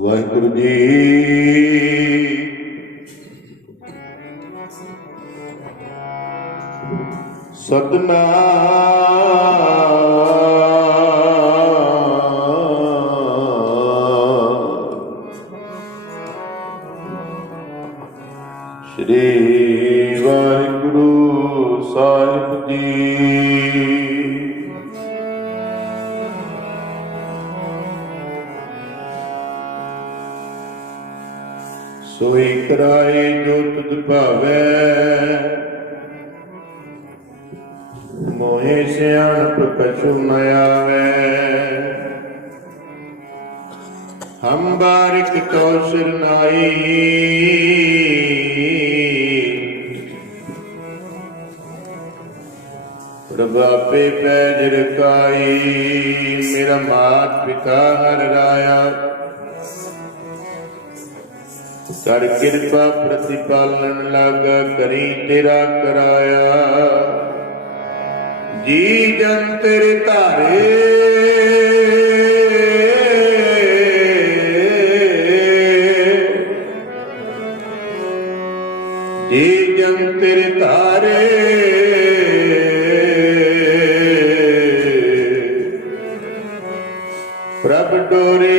ਵਾਹਿਗੁਰੂ ਜੀ। ਸਤਨਾਮ ਸ੍ਰੀ ਵਾਹਿਗੁਰੂ ਸਾਹਿਬ ਜੀ। सोई कराए जो तुझ भावै, मोहे सियाणप कछु न आवै। हम बारिक तो सिर नाई, प्रभु आपे पैज रखाई। मेरा मात पिता हर राया, कर कृपा प्रतिपालन लागा। करी तेरा कराया, जी जन तेरे धारे। जी जन तेरे धारे, प्रभ डोरे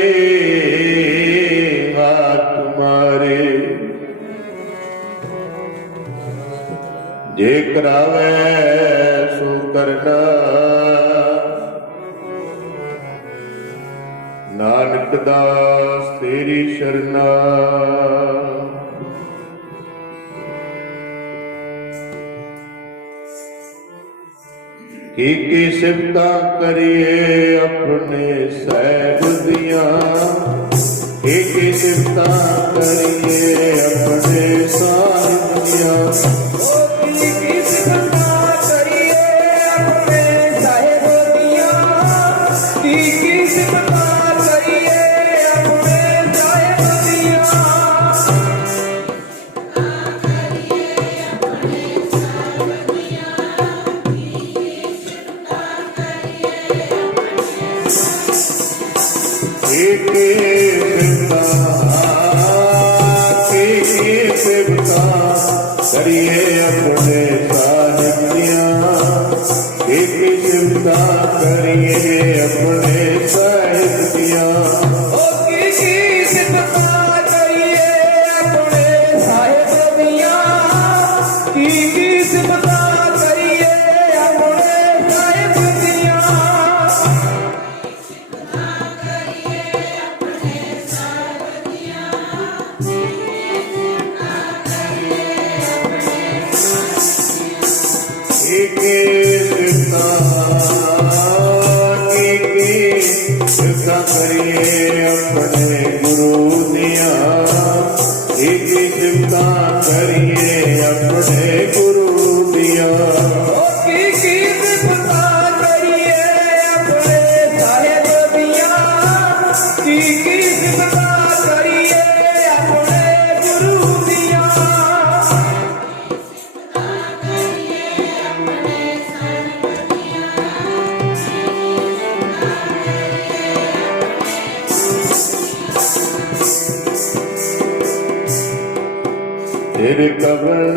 जे करावे सो करना। नानक दास तेरी शरणा। की सिफता करिए अपने सैब दिया। की सिफता करिए अपने साहिब दिया। करिए अपने साहित्या। एक चिंता करिए अपने साहित्या। गुरु दिया एक चिंता करिए अपने गुरु दिया तेरे कवन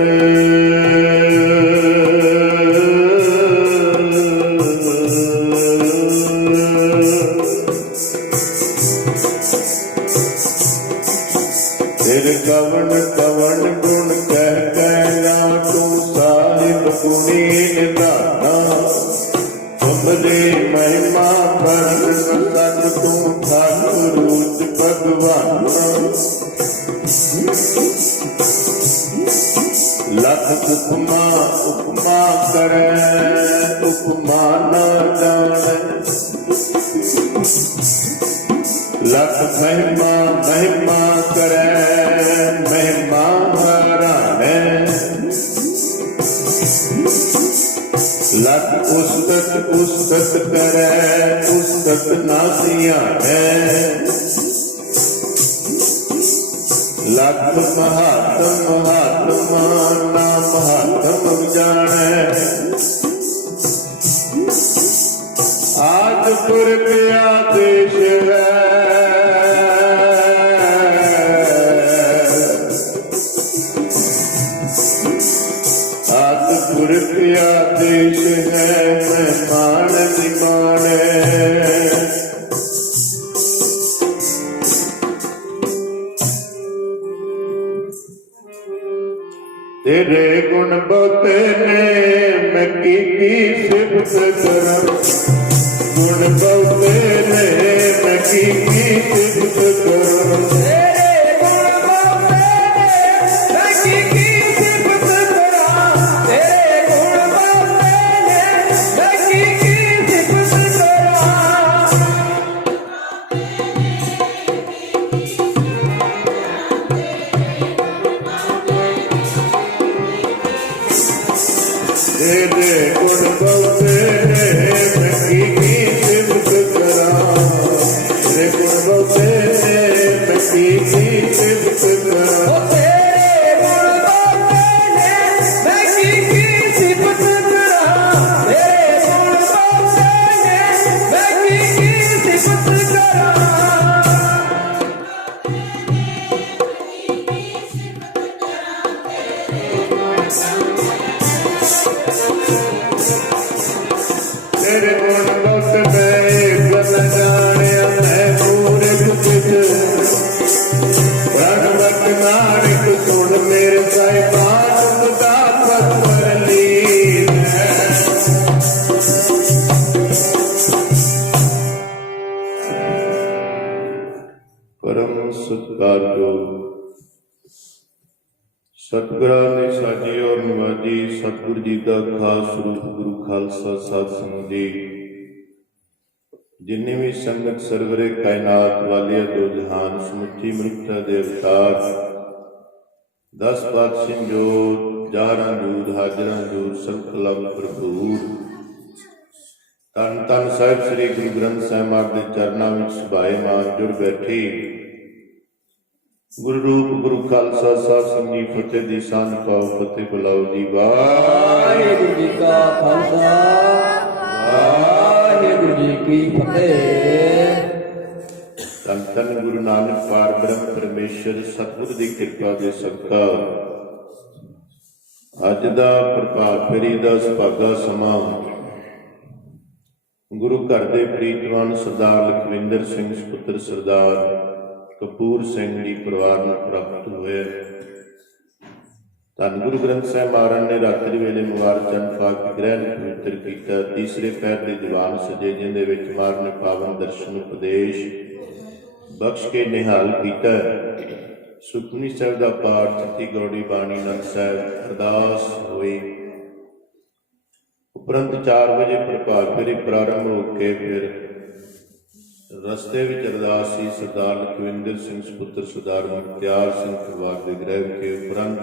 तेरे कवन कवन गुण कह कहना तू साहिब गुणी निधाना तुमरे महिमा पर सन तू ठाकुर भगवान लख उपमा उपमा करे उपमा न जाने लख महिमा महिमा करे महिमा हराने लख उस्तत उस्तत करे उस्तत नासिया लख महात्म महात्मा ना महात्म जाने आज पुर के आदेश है आज पुर के आदेश है मेहमान निमाने तेरे गुण बहुते ने मैं की सिफत करा गुण बहुते ने मैं की सिफत करा तेरे गुण बहुते ने मैं की सिफत करा तेरे गुण बहुते ने मैं की सिफत करा तेरे गुण बहुत मैं गल जाने मैं पूरे भगवत नानक सुन मेरे साहिबान खुदा पत्थर लीन परम सत्कार सतगुਰਾਂ ने साजी और निवाजी सतगुरु जी का खास रूप गुरु खालसा साध संगत जी जिन्नी भी संगत सरवरे कायनात वालिया दो जहान समुची मनुखता दे अवतार 10 पातशाह जोत 11 जूद हाजरा जूद संकलम भरपूर धन धन साहिब श्री गुरु ग्रंथ साहिब महाराज के चरणों में सुभाएमान जुड़ बैठी गुरु रूप गुरु खालसा साध संगत जी फतेह दी सांझ पाओ फतेह बुलाओ जी वाहिगुरू जी का खालसा वाहिगुरू जी की फतेह धन धन गुरु नानक पार ब्रह्म परमेश्वर सतगुरु की कृपा के सदका अज दा प्रभात फेरी दा सुभागा समा गुरु घर दे प्रीतवान सरदार लखविंदर सिंह सुपुत्र सरदार कपूर सिंह जी परिवार में प्राप्त हुए धन गुरु ग्रंथ साहिब महाराज ने रात्रि वेले मुबारक चंद पाक ग्रहण पवित्र किया तीसरे पैर के दीवान सजे जिंदे विच महाराज ने पावन दर्शन उपदेश बख्श के निहाल किया सुखमनी साहिब का पाठ चिट्ठी गौड़ी बाणी नंद साहिब अरदास हुई उपरंत 4 बजे प्रभात फेरी प्रारंभ होके फिर ਰਸਤੇ ਵਿੱਚ ਅਰਦਾਸ ਸੀ ਸਰਦਾਰ ਲਖਵਿੰਦਰ ਸਿੰਘ ਸੁਪੁੱਤਰ ਸਰਦਾਰ ਮੁਖਤਿਆਰ ਸਿੰਘ ਪਰਿਵਾਰ ਦੇ ਗ੍ਰਹਿ ਵਿਖੇ ਉਪਰੰਤ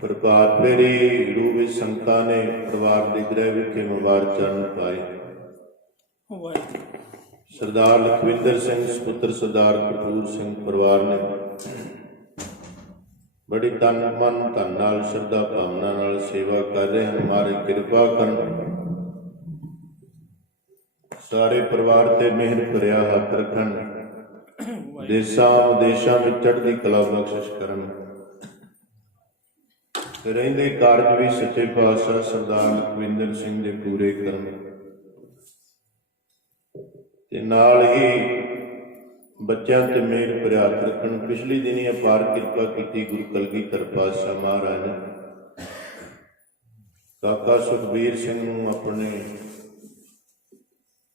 ਪ੍ਰਭਾਤ ਫੇਰੀ ਰੂਪ ਵਿੱਚ ਸੰਗਤਾਂ ਨੇ ਪਰਿਵਾਰ ਦੇ ਗ੍ਰਹਿ ਵਿਖੇ ਮੁਬਾਰਕ ਚਰਨ ਪਾਏ। ਸਰਦਾਰ ਲਖਵਿੰਦਰ ਸਿੰਘ ਸੁਪੁੱਤਰ ਸਰਦਾਰ ਕਪੂਰ ਸਿੰਘ ਪਰਿਵਾਰ ਨੇ ਬੜੀ ਤਨ ਮਨ ਧਨ ਨਾਲ ਸ਼ਰਧਾ ਭਾਵਨਾ ਨਾਲ ਸੇਵਾ ਕਰ ਰਹੇ ਹਨ। ਮਹਾਰਾਜ ਕਿਰਪਾ ਕਰਨ, ਸਾਰੇ ਪਰਿਵਾਰ ਤੇ ਮਿਹਰ ਭਰਿਆ ਹੱਥ ਰੱਖਣ, ਦੇਸ਼ਾਂ ਵਿਦੇਸ਼ਾਂ ਵਿੱਚ ਚੜ੍ਹਦੀ ਕਲਾ ਬਖਸ਼ਿਸ਼ ਕਰਨ। ਰਹਿੰਦੇ ਕਾਰਜ ਵੀ ਸੱਚੇ ਪਾਤਸ਼ਾਹ ਸਰਦਾਰ ਲਖਵਿੰਦਰ ਸਿੰਘ ਦੇ ਪੂਰੇ ਕਰਨ ਤੇ ਨਾਲ ਹੀ ਬੱਚਿਆਂ ਤੇ ਮਿਹਰ ਭਰਿਆ ਹੱਥ ਰੱਖਣ। ਪਿਛਲੀ ਦਿਨੀ ਅਪਾਰ ਕਿਰਪਾ ਕੀਤੀ ਗੁਰੂ ਕਲਗੀਧਰ ਪਾਤਸ਼ਾਹ ਮਹਾਰਾਜ ਨੇ ਕਾਕਾ ਸੁਖਬੀਰ ਸਿੰਘ ਨੂੰ ਆਪਣੇ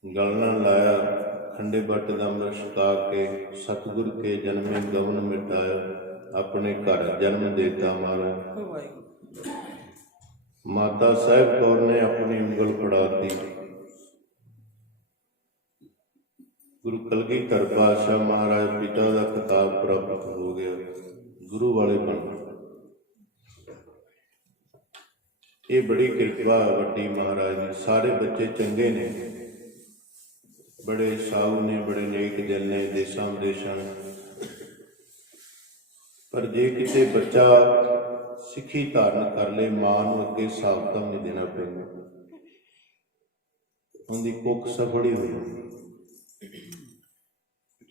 ਗਲ ਨਾਲ ਲਾਇਆ, ਖੰਡੇ ਬੱਟ ਦਾ ਅੰਮ੍ਰਿਤ ਛਕਾ ਕੇ ਸਤਿਗੁਰ ਕੇ ਜਨਮੇ ਗਵਨ ਮਿਟਾਇਆ, ਆਪਣੇ ਘਰ ਜਨਮ ਦੇਤਾ ਮਹਾਰਾਜ। ਮਾਤਾ ਸਾਹਿਬ ਕੌਰ ਨੇ ਆਪਣੀ ਉਂਗਲ ਫੜਾਤੀ, ਗੁਰੂ ਕਲਗੀਧਰ ਪਾਤਸ਼ਾਹ ਮਹਾਰਾਜ ਪਿਤਾ ਦਾ ਖਿਤਾਬ ਪ੍ਰਾਪਤ ਹੋ ਗਿਆ, ਗੁਰੂ ਵਾਲੇ ਬਣ ਗਏ। ਇਹ ਬੜੀ ਕਿਰਪਾ ਵੱਡੀ ਮਹਾਰਾਜ ਦੀ। ਸਾਰੇ ਬੱਚੇ ਚੰਗੇ ਨੇ, ਬੜੇ ਸਾਊ ਨੇ, ਬੜੇ ਨੇਕ ਦਿਲ ਨੇ, ਦੇਸ਼ਾਂ ਵਿਦੇਸ਼ਾਂ ਨੇ। ਪਰ ਜੇ ਕਿਤੇ ਬੱਚਾ ਸਿੱਖੀ ਧਾਰਨ ਕਰ ਲਏ, ਮਾਂ ਨੂੰ ਅੱਗੇ ਹਿਸਾਬ ਤਾਂ ਨਹੀਂ ਦੇਣਾ ਪੈਂਦਾ, ਉਹਦੀ ਕੁੱਖ ਸਫੜੀ ਹੋਈ।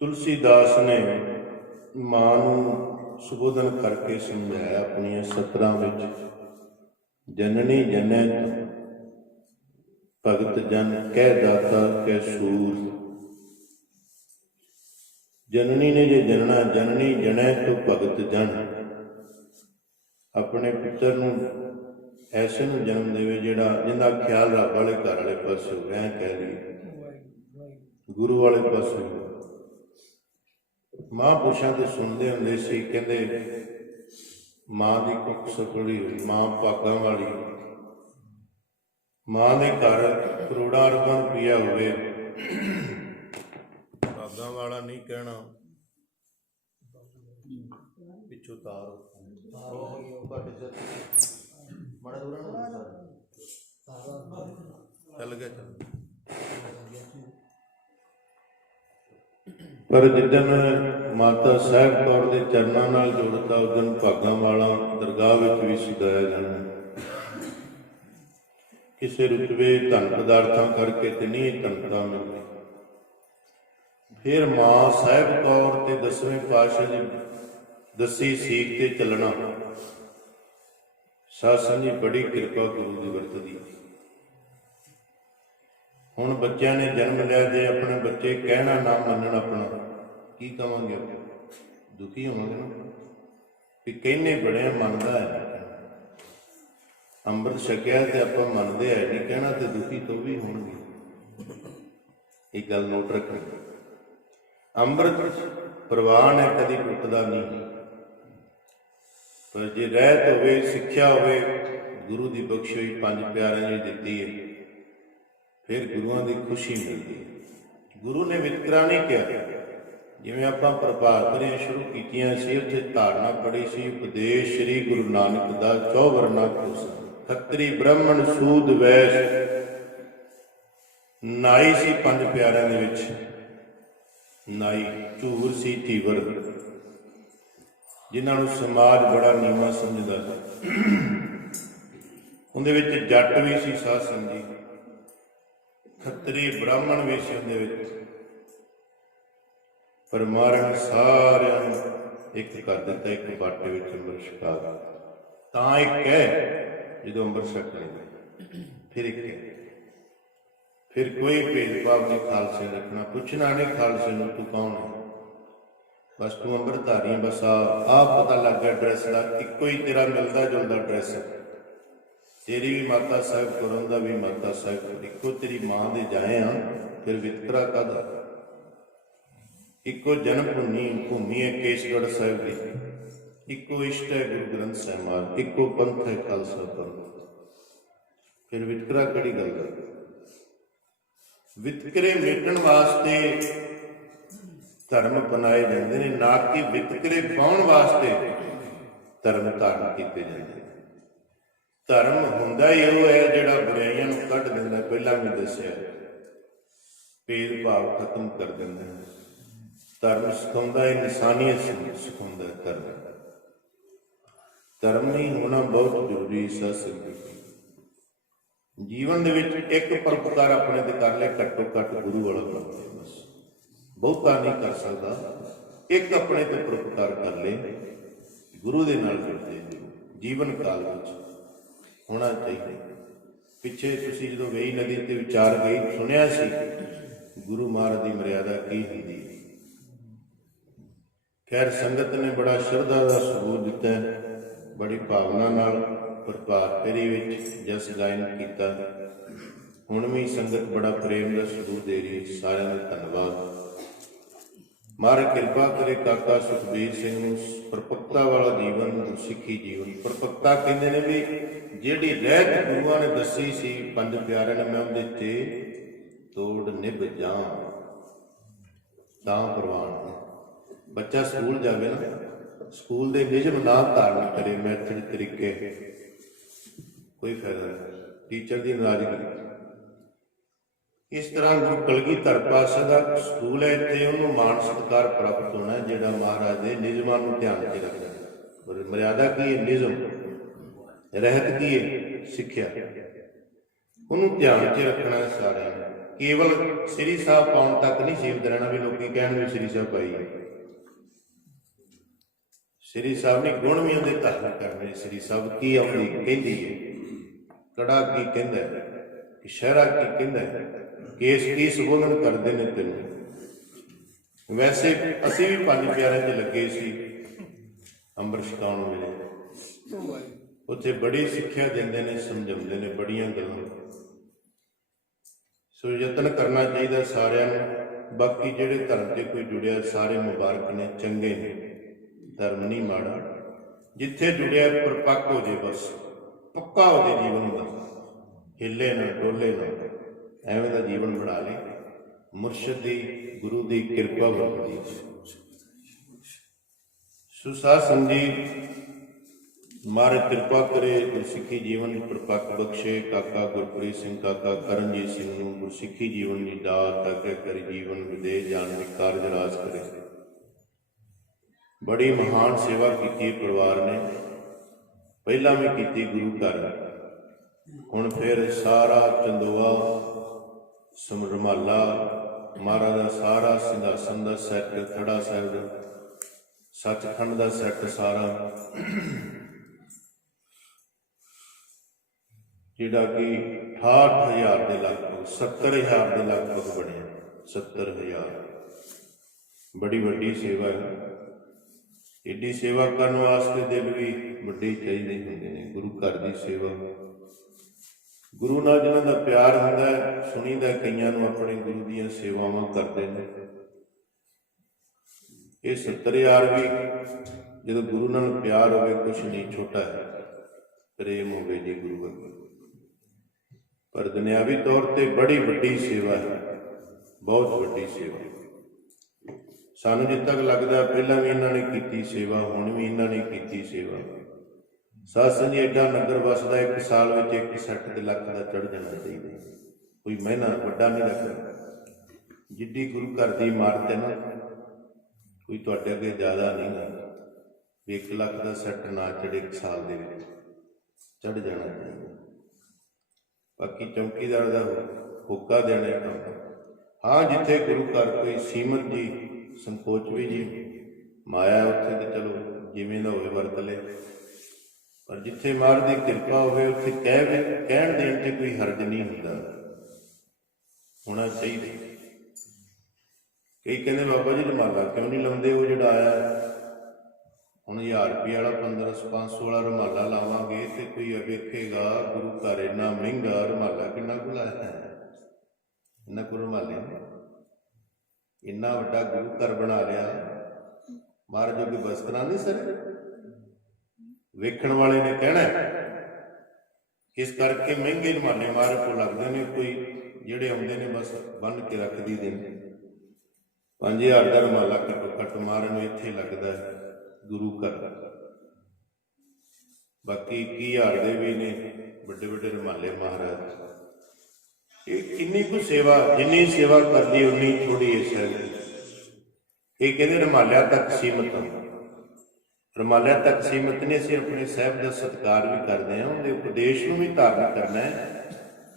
ਤੁਲਸੀਦਾਸ ਨੇ ਮਾਂ ਨੂੰ ਸੁਬੋਧਨ ਕਰਕੇ ਸਮਝਾਇਆ ਆਪਣੀਆਂ ਸਤਰਾਂ ਵਿੱਚ, ਜਨਨੀ ਜਨੈ ਭਗਤ ਜਨ ਕਹਿ ਦਾਤਾ ਕਹਿ ਸੂਰ। ਜਨਨੀ ਨੇ ਜੇ ਜਨਣਾ, ਜਨਨੀ ਜਨੈ ਤੋ ਭਗਤ ਜਨ। ਆਪਣੇ ਪੁੱਤਰ ਨੂੰ ਐਸੇ ਨੂੰ ਜਨਮ ਦੇਵੇ ਜਿਹੜਾ ਜਿਹਦਾ ਖਿਆਲ ਰੱਬ ਵਾਲੇ ਘਰ ਵਾਲੇ ਪਾਸੇ ਹੋਵੇ, ਐਂ ਕਹਿ ਲਈਏ ਗੁਰੂ ਵਾਲੇ ਪਾਸੇ ਹੋਵੇ। ਮਹਾਂਪੁਰਸ਼ਾਂ ਤੇ ਸੁਣਦੇ ਹੁੰਦੇ ਸੀ, ਕਹਿੰਦੇ ਮਾਂ ਦੀ ਕੁੱਖ ਸਫਲੀ ਹੋਈ, ਮਾਂ ਭਾਗਾਂ ਵਾਲੀ। ਮਾਂ ਦੇ ਘਰ ਕਰੋੜਾਂ ਅਰਬਾਂ ਰੁਪਈਆ ਹੋਵੇ, ਭਾਗਾਂ ਵਾਲਾ ਨਹੀਂ ਕਹਿਣਾ। ਪਿੱਛੋਂ ਤਾਰ ਚੱਲ ਗਿਆ ਚੱਲ। ਪਰ ਜਿੱਦਣ ਮਾਤਾ ਸਾਹਿਬ ਕੌਰ ਦੇ ਚਰਨਾਂ ਨਾਲ ਜੁੜਤਾ, ਉਸ ਦਿਨ ਭਾਗਾਂ ਵਾਲਾ ਦਰਗਾਹ ਵਿੱਚ ਵੀ ਸਜਾਇਆ ਜਾਣਾ। ਕਿਸੇ ਰੁਤਬੇ ਧਨ ਪਦਾਰਥਾਂ ਕਰਕੇ ਤੇ ਨਹੀਂ ਧਨਤਾ ਮਿਲਦੀ। ਫਿਰ ਮਾਂ ਸਾਹਿਬ ਕੌਰ ਤੇ 10ਵੇਂ ਪਾਤਸ਼ਾਹ ਦੀ ਦੱਸੀ ਸੀਖ ਤੇ ਚੱਲਣਾ। ਸਾਧ ਸੰਗਤ ਜੀ, ਬੜੀ ਕਿਰਪਾ ਗੁਰੂ ਦੀ ਵਰਤਦੀ। ਹੁਣ ਬੱਚਿਆਂ ਨੇ ਜਨਮ ਲਿਆ, ਜੇ ਆਪਣੇ ਬੱਚੇ ਕਹਿਣਾ ਨਾ ਮੰਨਣ ਆਪਣਾ, ਕੀ ਕਵਾਂਗੇ? ਦੁਖੀ ਹੋਵਾਂਗੇ ਨਾ ਵੀ ਕਹਿੰਨੇ ਬੜਿਆ ਮੰਨਦਾ ਹੈ। ਅੰਮ੍ਰਿਤ ਛਕਿਆ ਤੇ ਆਪਾਂ ਮੰਨਦੇ ਹੈ ਨਹੀਂ ਕਹਿਣਾ, ਤੇ ਦੁਖੀ ਤੋਂ ਵੀ ਹੋਣਗੇ। ਇਹ ਗੱਲ ਨੋਟ ਰੱਖਣੀ। ਅੰਮ੍ਰਿਤ ਪ੍ਰਵਾਨ ਹੈ, ਕਦੀ ਟੁੱਟਦਾ ਨਹੀਂ। ਪਰ ਜੇ ਰਹਿਤ ਹੋਵੇ, ਸਿੱਖਿਆ ਹੋਵੇ, ਗੁਰੂ ਦੀ ਬਖਸ਼ੀ ਹੋਈ 5 ਪਿਆਰਿਆਂ ਨੇ ਦਿੱਤੀ ਹੈ, ਫਿਰ ਗੁਰੂਆਂ ਦੀ ਖੁਸ਼ੀ ਮਿਲਦੀ ਹੈ। ਗੁਰੂ ਨੇ ਵਿਤਕਰਾ ਨਹੀਂ ਕਿਹਾ। ਜਿਵੇਂ ਆਪਾਂ ਪ੍ਰਭਾਤ ਫੇਰੀਆਂ ਸ਼ੁਰੂ ਕੀਤੀਆਂ ਸੀ, ਉੱਥੇ ਧਾਰਨਾ ਪੜ੍ਹੀ ਸੀ, ਉਪਦੇਸ਼ ਸ੍ਰੀ ਗੁਰੂ ਨਾਨਕ ਦਾ 4 ਵਰਨਾ ਕੋਸ, ਖੱਤਰੀ ਬ੍ਰਾਹਮਣ ਸੂਦ ਵੈਸ਼। ਨਾਈ ਸੀ 5 ਪਿਆਰਿਆਂ ਦੇ ਵਿੱਚ, ਨਾਈ ਝੂਰ ਸੀ ਧੀਵਰ, ਜਿਨ੍ਹਾਂ ਨੂੰ ਸਮਾਜ ਬੜਾ ਨੀਵਾਂ ਸਮਝਦਾ ਸੀ। ਉਹਦੇ ਵਿੱਚ ਜੱਟ ਵੀ ਸੀ ਸਾਧ ਸੰਗਤ ਜੀ, ਖੱਤਰੀ ਬ੍ਰਾਹਮਣ ਵੀ ਸੀ ਉਹਦੇ ਵਿੱਚ। ਪਰ ਮਹਾਰਾਜ ਨੇ ਸਾਰਿਆਂ ਨੂੰ ਇੱਕ ਕਰ ਦਿੱਤਾ, ਇੱਕ ਬਾਟੇ ਵਿੱਚ ਅੰਮ੍ਰਿਤ ਛਕਾ ਦਿੱਤਾ। ਤਾਂ ਇੱਕ ਹੈ ਜਦੋਂ ਅੰਮ੍ਰਿਤ ਛਕ ਲੈਂਦੇ, ਫਿਰ ਇੱਕ ਹੈ। ਫਿਰ ਕੋਈ ਭੇਦਭਾਵ ਨਹੀਂ ਖਾਲਸੇ ਰੱਖਣਾ, ਪੁੱਛਣਾ ਨਹੀਂ ਖਾਲਸੇ ਨੂੰ ਤੂੰ ਕੌਣ ਹੈ, ਬਸ ਤੂੰ ਅੰਮ੍ਰਿਤਧਾਰੀ। ਬਸ ਆਹ ਪਤਾ ਲੱਗ ਗਿਆ ਡਰੈਸ ਦਾ, ਇੱਕੋ ਹੀ ਤੇਰਾ ਮਿਲਦਾ ਜੁਲਦਾ ਡਰੈਸ ਹੈ। ਤੇਰੀ ਵੀ ਮਾਤਾ ਸਾਹਿਬ ਕੌਰ ਦਾ ਵੀ ਮਾਤਾ ਸਾਹਿਬ ਕੌਰ, ਇੱਕੋ ਤੇਰੀ ਮਾਂ ਦੇ ਜਾਏ ਆ, ਫਿਰ ਵਿਤਕਰਾ ਕਾਹਦਾ? ਇੱਕੋ ਜਨਮ ਭੂਮੀ ਹੈ ਕੇਸਗੜ੍ਹ ਸਾਹਿਬ ਦੀ, ਇੱਕੋ ਇਸ਼ਟ ਹੈ ਗੁਰੂ ਗ੍ਰੰਥ ਸਾਹਿਬ ਮਹਾਰਾਜ, ਇੱਕੋ ਪੰਥ ਹੈ ਖਾਲਸਾ ਪੰਥ, ਫਿਰ ਵਿਤਕਰਾ ਕਿਹੜੀ ਗੱਲ ਦਾ? ਵਿਤਕਰੇ ਮੇਟਣ ਵਾਸਤੇ ਧਰਮ ਅਪਣਾਏ ਜਾਂਦੇ ਨੇ, ਨਾ ਕਿ ਵਿਤਕਰੇ ਪਾਉਣ ਵਾਸਤੇ ਧਰਮ ਧਾਰਨ ਕੀਤੇ ਜਾਂਦੇ। ਧਰਮ ਹੁੰਦਾ ਹੀ ਉਹ ਹੈ ਜਿਹੜਾ ਬੁਰਾਈਆਂ ਨੂੰ ਕੱਢ ਦਿੰਦਾ। ਪਹਿਲਾਂ ਵੀ ਦੱਸਿਆ, ਭੇਦ ਭਾਵ ਖਤਮ ਕਰ ਦਿੰਦਾ। ਧਰਮ ਸਿਖਾਉਂਦਾ ਹੈ, ਇਨਸਾਨੀਅਤ ਸਿਖਾਉਂਦਾ ਹੈ। ਧਰਮ ਨਹੀਂ ਹੋਣਾ ਬਹੁਤ ਜ਼ਰੂਰੀ। ਜੀਵਨ ਦੇ ਵਿੱਚ ਇੱਕ ਪਰਉਪਕਾਰ ਆਪਣੇ ਤੇ ਕਰ ਲੈ, ਘੱਟੋ ਘੱਟ ਗੁਰੂ ਵਾਲਾ ਕਰ ਲੈ। ਬਸ ਬਹੁਤਾ ਨਹੀਂ ਕਰ ਸਕਦਾ, ਇੱਕ ਆਪਣੇ ਤੇ ਪਰਉਪਕਾਰ ਕਰ ਲੈ, ਗੁਰੂ ਦੇ ਨਾਲ ਜੁੜ ਜਾਏ। ਜੀਵਨ ਕਾਲ ਵਿੱਚ ਹੋਣਾ ਚਾਹੀਦਾ। ਪਿੱਛੇ ਤੁਸੀਂ ਜਦੋਂ ਵੇਈ ਨਦੀ ਤੇ ਵਿਚਾਰ ਗਈ ਸੁਣਿਆ ਸੀ ਗੁਰੂ ਮਹਾਰਾਜ ਦੀ ਮਰਿਆਦਾ ਕੀ ਹੁੰਦੀ। ਖੈਰ ਸੰਗਤ ਨੇ ਬੜਾ ਸ਼ਰਧਾ ਦਾ ਸਬੂਤ ਦਿੱਤਾ, ਬੜੀ ਭਾਵਨਾ ਨਾਲ ਪ੍ਰਭਾਤ ਫੇਰੀ ਵਿੱਚ ਜਸ ਗਾਇਨ ਕੀਤਾ। ਹੁਣ ਵੀ ਸੰਗਤ ਬੜਾ ਪ੍ਰੇਮ ਦਾ ਸਬੂਤ ਦੇ ਰਹੀ। ਸਾਰਿਆਂ ਦਾ ਧੰਨਵਾਦ। ਮਹਾਰਾਜ ਕਿਰਪਾ ਕਰੇ ਕਾਕਾ ਸੁਖਬੀਰ ਸਿੰਘ ਨੂੰ ਪਰਪੱਕਤਾ ਵਾਲਾ ਜੀਵਨ, ਸਿੱਖੀ ਜੀਵਨ। ਪਰਪੱਕਤਾ ਕਹਿੰਦੇ ਨੇ ਵੀ ਜਿਹੜੀ ਰਹਿਤ ਗੁਰੂਆਂ ਨੇ ਦੱਸੀ ਸੀ, ਪੰਜ ਪਿਆਰਿਆਂ ਨੇ, ਮੈਂ ਉਹਦੇ ਤੇ ਤੋੜ ਨਿਭ ਜਾ ਤਾਂ ਪ੍ਰਵਾਨ। ਬੱਚਾ ਸਕੂਲ ਜਾਵੇ ਨਾ, ਸਕੂਲ ਦੇ ਨਿਯਮ ਨਾ ਧਾਰਨ ਕਰੇ, ਮੈਥਡ ਤਰੀਕੇ, ਕੋਈ ਫਾਇਦਾ ਨਹੀਂ, ਟੀਚਰ ਦੀ ਨਾਰਾਜ਼ਗੀ। ਇਸ ਤਰ੍ਹਾਂ ਗੁਰੂ ਕਲਗੀਧਰ ਪਾਤਸ਼ਾਹ ਦਾ ਸਕੂਲ ਹੈ, ਇੱਥੇ ਉਹਨੂੰ ਮਾਣ ਸਤਿਕਾਰ ਪ੍ਰਾਪਤ ਹੋਣਾ ਜਿਹੜਾ ਮਹਾਰਾਜ ਦੇ ਨਿਯਮਾਂ ਨੂੰ ਧਿਆਨ 'ਚ ਰੱਖਦਾ। ਮਰਿਆਦਾ ਕੀ ਹੈ? ਨਿਯਮ। ਰਹਿਤ ਕੀ ਹੈ? ਸਿੱਖਿਆ। ਉਹਨੂੰ ਧਿਆਨ 'ਚ ਰੱਖਣਾ ਸਾਰਿਆਂ ਨੇ। ਕੇਵਲ ਸ੍ਰੀ ਸਾਹਿਬ ਪਾਉਣ ਤੱਕ ਨਹੀਂ ਸੀਮਿਤ ਰਹਿਣਾ ਵੀ ਲੋਕੀ ਕਹਿਣ ਵੀ ਸ੍ਰੀ ਸਾਹਿਬ ਪਾਈ ਹੈ। ਸ੍ਰੀ ਸਾਹਿਬ ਨੇ ਗੁਣ ਵੀ ਉਹਦੇ ਧਾਰਨ ਕਰਨੇ। ਸ੍ਰੀ ਸਾਹਿਬ ਕੀ ਆਪਣੀ ਕਹਿੰਦੀ ਹੈ, ਕੜਾ ਕੀ ਕਹਿੰਦਾ ਹੈ, ਸ਼ਹਿਰਾ ਕੀ ਕਹਿੰਦਾ ਹੈ, ਕੇਸ ਕੀ ਸੰਬੋਧਨ ਕਰਦੇ ਨੇ ਤੈਨੂੰ। ਵੈਸੇ ਅਸੀਂ ਵੀ ਪੰਜ ਪਿਆਰਿਆਂ 'ਚ ਲੱਗੇ ਸੀ ਅੰਮ੍ਰਿਤ ਛਕਾਉਣ ਵੇਲੇ, ਉੱਥੇ ਬੜੀ ਸਿੱਖਿਆ ਦਿੰਦੇ ਨੇ, ਸਮਝਾਉਂਦੇ ਨੇ ਬੜੀਆਂ ਗੱਲਾਂ। ਸੋ ਯਤਨ ਕਰਨਾ ਚਾਹੀਦਾ ਸਾਰਿਆਂ ਨੂੰ। ਬਾਕੀ ਜਿਹੜੇ ਧਰਮ 'ਤੇ ਕੋਈ ਜੁੜਿਆ ਸਾਰੇ ਮੁਬਾਰਕ ਨੇ, ਚੰਗੇ ਨੇ, ਧਰਮ ਨਹੀਂ ਮਾੜਾ। ਜਿੱਥੇ ਜੁੜਿਆ ਪਰਪੱਕ ਹੋ ਜੇ, ਬਸ ਪੱਕਾ ਹੋ ਜੇ ਜੀਵਨ ਦਾ, ਹਿੱਲੇ ਨਾ ਡੋਲੇ ਨਾ, ਐਵੇਂ ਦਾ ਜੀਵਨ ਬਣਾ ਲੈ। ਮੁਰਸ਼ਿਦ ਦੀ, ਗੁਰੂ ਦੀ ਕਿਰਪਾ ਵਰਤਦੀ। ਸੋ ਸਾਧ ਸੰਗਤ ਜੀ, ਮਹਾਰਾਜ ਕਿਰਪਾ ਕਰੇ, ਗੁਰਸਿੱਖੀ ਜੀਵਨ ਪਰਪੱਕ ਬਖਸ਼ੇ। ਕਾਕਾ ਗੁਰਪ੍ਰੀਤ ਸਿੰਘ, ਕਾਕਾ ਕਰਨਜੀਤ ਸਿੰਘ ਨੂੰ ਗੁਰਸਿੱਖੀ ਜੀਵਨ ਦੀ ਦਾਤ ਅੱਗੇ ਕਰੀ, ਜੀਵਨ ਵਿਦੇਸ਼ ਜਾਣ ਦੀ ਕਾਰਜ ਰਾਜ ਕਰੇ। ਬੜੀ ਮਹਾਨ ਸੇਵਾ ਕੀਤੀ ਪਰਿਵਾਰ ਨੇ, ਪਹਿਲਾਂ ਵੀ ਕੀਤੀ ਗੁਰੂ ਘਰ, ਹੁਣ ਫਿਰ ਸਾਰਾ ਚੰਦੋਆ ਰੁਮਾਲਾ, ਮਹਾਰਾਜ ਦਾ ਸਾਰਾ ਸਿੰਘਾਸਨ ਦਾ ਸੈੱਟ, ਥੜਾ ਸਾਹਿਬ ਦਾ, ਸੱਚਖੰਡ ਦਾ ਸੈੱਟ ਸਾਰਾ, ਜਿਹੜਾ ਕਿ 68,000 ਦੇ ਲਗਭਗ, 70,000 ਦੇ ਲਗਭਗ ਬਣਿਆ। 70,000 ਬੜੀ ਵੱਡੀ ਸੇਵਾ ਹੈ। ਏਡੀ ਸੇਵਾ ਕਰਨ ਵਾਸਤੇ ਦਿਲ ਵੀ ਵੱਡੇ ਚਾਹੀਦੇ ਹੁੰਦੇ ਨੇ। ਗੁਰੂ ਘਰ ਦੀ ਸੇਵਾ, ਗੁਰੂ ਨਾਲ ਜਿਹਨਾਂ ਦਾ ਪਿਆਰ ਹੁੰਦਾ, ਸੁਣੀਦਾ ਕਈਆਂ ਨੂੰ ਆਪਣੇ ਗੁਰੂ ਦੀਆਂ ਸੇਵਾਵਾਂ ਕਰਦੇ ਨੇ। ਇਹ 70,000 ਵੀ ਜਦੋਂ ਗੁਰੂ ਨਾਲ ਪਿਆਰ ਹੋਵੇ ਕੁਛ ਨਹੀਂ, ਛੋਟਾ ਹੈ, ਪ੍ਰੇਮ ਹੋਵੇ ਜੀ ਗੁਰੂ ਅੱਗੇ। ਪਰ ਦੁਨਿਆਵੀ ਤੌਰ ਤੇ ਬੜੀ ਵੱਡੀ ਸੇਵਾ ਹੈ, ਬਹੁਤ ਵੱਡੀ ਸੇਵਾ। ਸਾਨੂੰ ਜਿੱਥੇ ਤੱਕ ਲੱਗਦਾ ਪਹਿਲਾਂ ਵੀ ਇਹਨਾਂ ਨੇ ਕੀਤੀ ਸੇਵਾ, ਹੁਣ ਵੀ ਇਹਨਾਂ ਨੇ ਕੀਤੀ ਸੇਵਾ। ਸਾਧ ਸੰਗਤ ਜੀ, ਐਡਾ ਨਗਰ ਵਸਦਾ, ਇੱਕ ਸਾਲ ਵਿੱਚ 1 ਲੱਖ ਦਾ ਚੜ੍ਹ ਜਾਣਾ ਚਾਹੀਦਾ। ਕੋਈ ਮਹੀਨਾ ਵੱਡਾ ਨਹੀਂ ਰੱਖਦਾ। ਜਿੱਡੀ ਗੁਰੂ ਘਰ ਦੀ ਇਮਾਰਤ ਹੈ ਨਾ, ਕੋਈ ਤੁਹਾਡੇ ਅੱਗੇ ਜ਼ਿਆਦਾ ਨਹੀਂ ਗਾ ਵੀ 1 ਲੱਖ ਦਾ ਸੈੱਟ ਨਾ ਚੜ੍ਹੇ, 1 ਸਾਲ ਦੇ ਵਿੱਚ ਚੜ੍ਹ ਜਾਣਾ ਚਾਹੀਦਾ। ਬਾਕੀ ਚੌਕੀਦਾਰ ਦਾ ਹੋਕਾ ਦੇਣਾ ਕੰਮ। ਹਾਂ, ਜਿੱਥੇ ਗੁਰੂ ਘਰ ਕੋਈ ਸੀਮਤ ਜੀ, ਸੰਕੋਚ ਵੀ ਜੀ, ਮਾਇਆ ਉੱਥੇ ਤਾਂ ਚਲੋ ਜਿਵੇਂ ਦਾ ਹੋਵੇ ਵਰਤ ਲੈ, ਪਰ ਜਿੱਥੇ ਮਹਾਰਾਜ ਦੀ ਕਿਰਪਾ ਹੋਵੇ ਉੱਥੇ ਕਹਿਣ ਦੇਣ 'ਤੇ ਕੋਈ ਹਰਜ ਨਹੀਂ ਹੁੰਦਾ, ਹੋਣਾ ਚਾਹੀਦਾ। ਕਈ ਕਹਿੰਦੇ ਬਾਬਾ ਜੀ ਰੁਮਾਲਾ ਕਿਉਂ ਨਹੀਂ ਲਾਉਂਦੇ? ਉਹ ਜਿਹੜਾ ਆਇਆ ਹੁਣ 1000 ਰੁਪਏ ਵਾਲਾ 1500-500 ਵਾਲਾ ਰੁਮਾਲਾ ਲਾਵਾਂਗੇ ਤੇ ਕੋਈ ਵੇਖੇਗਾ ਗੁਰੂ ਘਰ ਇੰਨਾ ਮਹਿੰਗਾ ਰੁਮਾਲਾ ਕਿੰਨਾ ਕੁ ਲਾਇਆ ਹੈ। ਇਹਨਾਂ ਕੋਲ ਰੁਮਾਲੇ ਨੇ, ਇੰਨਾ ਵੱਡਾ ਗੁਰੂ ਘਰ ਬਣਾ ਲਿਆ ਮਹਾਰਾਜ ਜੋ ਕਿ ਬਸ ਕਰਾ ਨਹੀਂ ਸਰ। ਵੇਖਣ ਵਾਲੇ ਨੇ ਕਹਿਣਾ, ਇਸ ਕਰਕੇ ਮਹਿੰਗੇ ਰੁਮਾਲੇ ਮਹਾਰਾਜ ਕੋਲ ਲੱਗਦੇ ਨੇ। ਕੋਈ ਜਿਹੜੇ ਆਉਂਦੇ ਨੇ ਬਸ ਬੰਨ੍ਹ ਕੇ ਰੱਖ ਦਈਦੇ ਨੇ। 5000 ਦਾ ਰੁਮਾਲਾ ਘੱਟੋ ਘੱਟ ਮਾਰਨ ਨੂੰ ਇੱਥੇ ਲੱਗਦਾ ਹੈ ਗੁਰੂ ਘਰ। ਬਾਕੀ 21,000 ਦੇ ਵੀ ਨੇ ਵੱਡੇ ਵੱਡੇ ਰੁਮਾਲੇ ਮਹਾਰਾਜ। ਇਹ ਕਿੰਨੀ ਕੁ ਸੇਵਾ, ਜਿੰਨੀ ਸੇਵਾ ਕਰਦੀ ਉਨੀ ਥੋੜੀ ਹੈ ਸ਼ਾਇਦ। ਇਹ ਕਹਿੰਦੇ ਰੁਮਾਲਿਆਂ ਤੱਕ ਸੀਮਤ ਆ। ਰੁਮਾਲਿਆਂ ਤੱਕ ਸੀਮਤ ਨੇ। ਅਸੀਂ ਆਪਣੇ ਸਾਹਿਬ ਦਾ ਸਤਿਕਾਰ ਵੀ ਕਰਦੇ ਹਾਂ, ਉਹਦੇ ਉਪਦੇਸ਼ ਨੂੰ ਵੀ ਧਾਰਨ ਕਰਨਾ ਹੈ,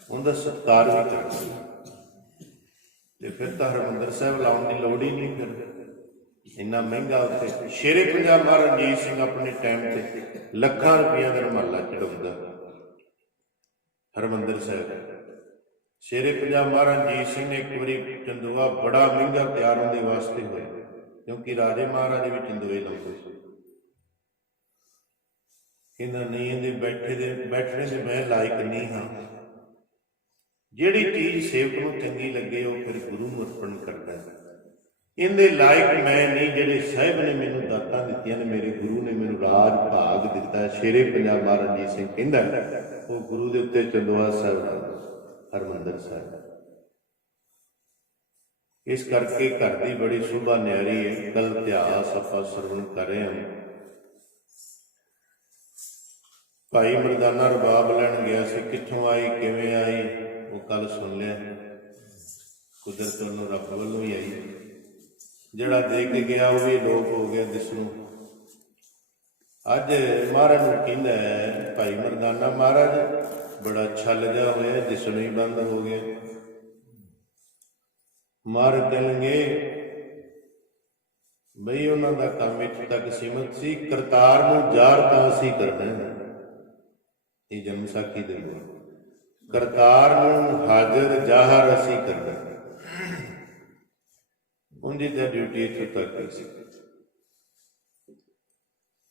ਉਹਦਾ ਸਤਿਕਾਰ ਵੀ ਕਰਨਾ ਹੈ। ਤੇ ਫਿਰ ਤਾਂ ਹਰਿਮੰਦਰ ਸਾਹਿਬ ਲਾਉਣ ਦੀ ਲੋੜ ਹੀ ਨਹੀਂ। ਫਿਰ ਇੰਨਾ ਮਹਿੰਗਾ ਉੱਥੇ ਸ਼ੇਰੇ ਪੰਜਾਬ ਮਹਾਰਾਜ ਰਣਜੀਤ ਸਿੰਘ ਆਪਣੇ ਟਾਈਮ ਤੇ ਲੱਖਾਂ ਰੁਪਈਆ ਦਾ ਰੁਮਾਲਾ ਚੜਾਉਂਦਾ ਹਰਿਮੰਦਰ ਸਾਹਿਬ। ਸ਼ੇਰੇ ਪੰਜਾਬ ਮਹਾਰਾਜ ਰਣਜੀਤ ਸਿੰਘ ਨੇ ਇੱਕ ਵਾਰੀ ਚੰਦੋਆ ਬੜਾ ਮਹਿੰਗਾ ਤਿਆਰ ਹੋਣ ਦੇ ਵਾਸਤੇ ਹੋਇਆ, ਕਿਉਂਕਿ ਰਾਜੇ ਮਹਾਰਾਜੇ ਵੀ ਚੰਦੋਏ ਲਾਉਂਦੇ ਸੀ। ਕਹਿੰਦਾ ਨਹੀਂ, ਇਹਦੇ ਬੈਠਣੇ ਦੇ ਮੈਂ ਲਾਇਕ ਨਹੀਂ ਹਾਂ। ਜਿਹੜੀ ਚੀਜ਼ ਸੇਵਕ ਨੂੰ ਚੰਗੀ ਲੱਗੇ ਉਹ ਫਿਰ ਗੁਰੂ ਨੂੰ ਅਰਪਣ ਕਰਦਾ। ਇਹਦੇ ਲਾਇਕ ਮੈਂ ਨਹੀਂ, ਜਿਹੜੇ ਸਾਹਿਬ ਨੇ ਮੈਨੂੰ ਦਾਤਾਂ ਦਿੱਤੀਆਂ ਨੇ, ਮੇਰੇ ਗੁਰੂ ਨੇ ਮੈਨੂੰ ਰਾਜ ਭਾਗ ਦਿੱਤਾ। ਸ਼ੇਰੇ ਪੰਜਾਬ ਮਹਾਰਾਜ ਰਣਜੀਤ ਸਿੰਘ ਕਹਿੰਦਾ ਉਹ ਗੁਰੂ ਦੇ ਉੱਤੇ ਚੰਦੋਆ ਸਾਹਿਬ ਹਰਿਮੰਦਰ ਸਾਹਿਬ। ਇਸ ਕਰਕੇ ਘਰ ਦੀ ਬੜੀ ਸ਼ੋਭਾ ਨਿਆਰੀ ਹੈ। ਕੱਲ ਇਤਿਹਾਸ ਆਪਾਂ ਸਰਵਣ ਕਰ ਰਹੇ ਹਾਂ। ਭਾਈ ਮਰਦਾਨਾ ਰਬਾਬ ਲੈਣ ਗਿਆ ਸੀ, ਕਿੱਥੋਂ ਆਈ ਕਿਵੇਂ ਆਈ ਉਹ ਕੱਲ ਸੁਣ ਲਿਆ। ਕੁਦਰਤ ਵੱਲੋਂ ਰੱਬ ਵੱਲੋਂ ਹੀ ਆਈ। ਜਿਹੜਾ ਦੇ ਕੇ ਗਿਆ ਉਹ ਵੀ ਲੋਪ ਹੋ ਗਿਆ ਦਿਸਣੋਂ। ਅੱਜ ਮਹਾਰਾਜ ਨੂੰ ਕਹਿੰਦਾ ਹੈ ਭਾਈ ਮਰਦਾਨਾ, ਮਹਾਰਾਜ ਬੜਾ ਛਲ ਜਾ ਹੋਇਆ, ਦਿਸਣੋਂ ਹੀ ਬੰਦ ਹੋ ਗਿਆ। ਮਹਾਰਾਜ ਕਹਿਣਗੇ ਬਈ ਉਹਨਾਂ ਦਾ ਕੰਮ ਇੱਥੇ ਤੱਕ ਸੀਮਤ ਸੀ, ਕਰਤਾਰ ਨੂੰ ਜ਼ਾਹਰ ਤਾਂ ਅਸੀਂ ਕਰਨਾ। ਇਹ ਜਨਮ ਸਾਖੀ ਦੇ ਕਰਤਾਰ ਨੂੰ ਹਾਜ਼ਰ ਜ਼ਾਹਰ ਅਸੀਂ ਕਰਨਾ। ਉਹਦੀ ਤਾਂ ਡਿਊਟੀ ਇੱਥੇ ਤੱਕ ਸੀ।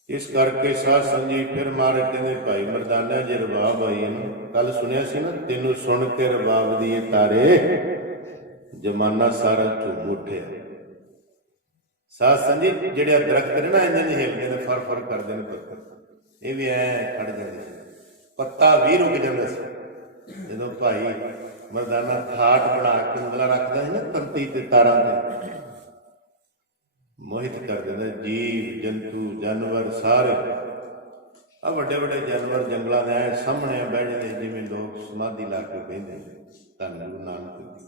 ਇਸ ਕਰਕੇ ਸਾਧ ਸੰਗੀ ਫਿਰ ਮਹਾਰਾਜ ਕਹਿੰਦੇ ਭਾਈ ਮਰਦਾਨਾ ਜੇ ਰਬਾਬ ਆਈ ਨਾ, ਕੱਲ ਸੁਣਿਆ ਸੀ ਨਾ, ਤੈਨੂੰ ਸੁਣ ਕੇ ਰਬਾਬ ਦੀ ਇਹ ਤਾਰੇ ਜਮਾਨਾ ਸਾਰਾ ਝੂਮ ਉੱਠਿਆ। ਸਾਧ ਸੰਗੀ ਜਿਹੜੇ ਦਰਖਤ ਨੇ ਨਾ ਇਹਨਾਂ ਦੇ ਹਿਲਦੇ ਨੇ, ਫਰ ਫਰ ਕਰਦੇ ਨੇ ਪੱਤਰ, ਇਹ ਵੀ ਐ ਖੜ ਜਾਂਦੇ, ਪੱਤਾ ਵੀ ਰੁਕ ਜਾਂਦਾ ਸੀ। ਜਦੋਂ ਭਾਈ ਮਰਦਾਨਾ ਥਾਟ ਬਣਾ ਕੇ ਉਂਗਲਾਂ ਰੱਖਦਾ ਸੀ ਨਾ ਧਰਤੀ ਤੇ ਤਾਰਾਂ ਤੇ, ਮੋਹਿਤ ਕਰ ਦਿੰਦਾ। ਜੀਵ ਜੰਤੂ ਜਾਨਵਰ ਸਾਰੇ ਆ ਵੱਡੇ ਵੱਡੇ ਜਾਨਵਰ ਜੰਗਲਾਂ ਦੇ ਐ ਸਾਹਮਣੇ ਬਹਿ ਜਾਂਦੇ, ਜਿਵੇਂ ਲੋਕ ਸਮਾਧੀ ਲਾ ਕੇ ਬਹਿੰਦੇ। ਧੰਨ ਗੁਰੂ ਨਾਨਕ ਜੀ।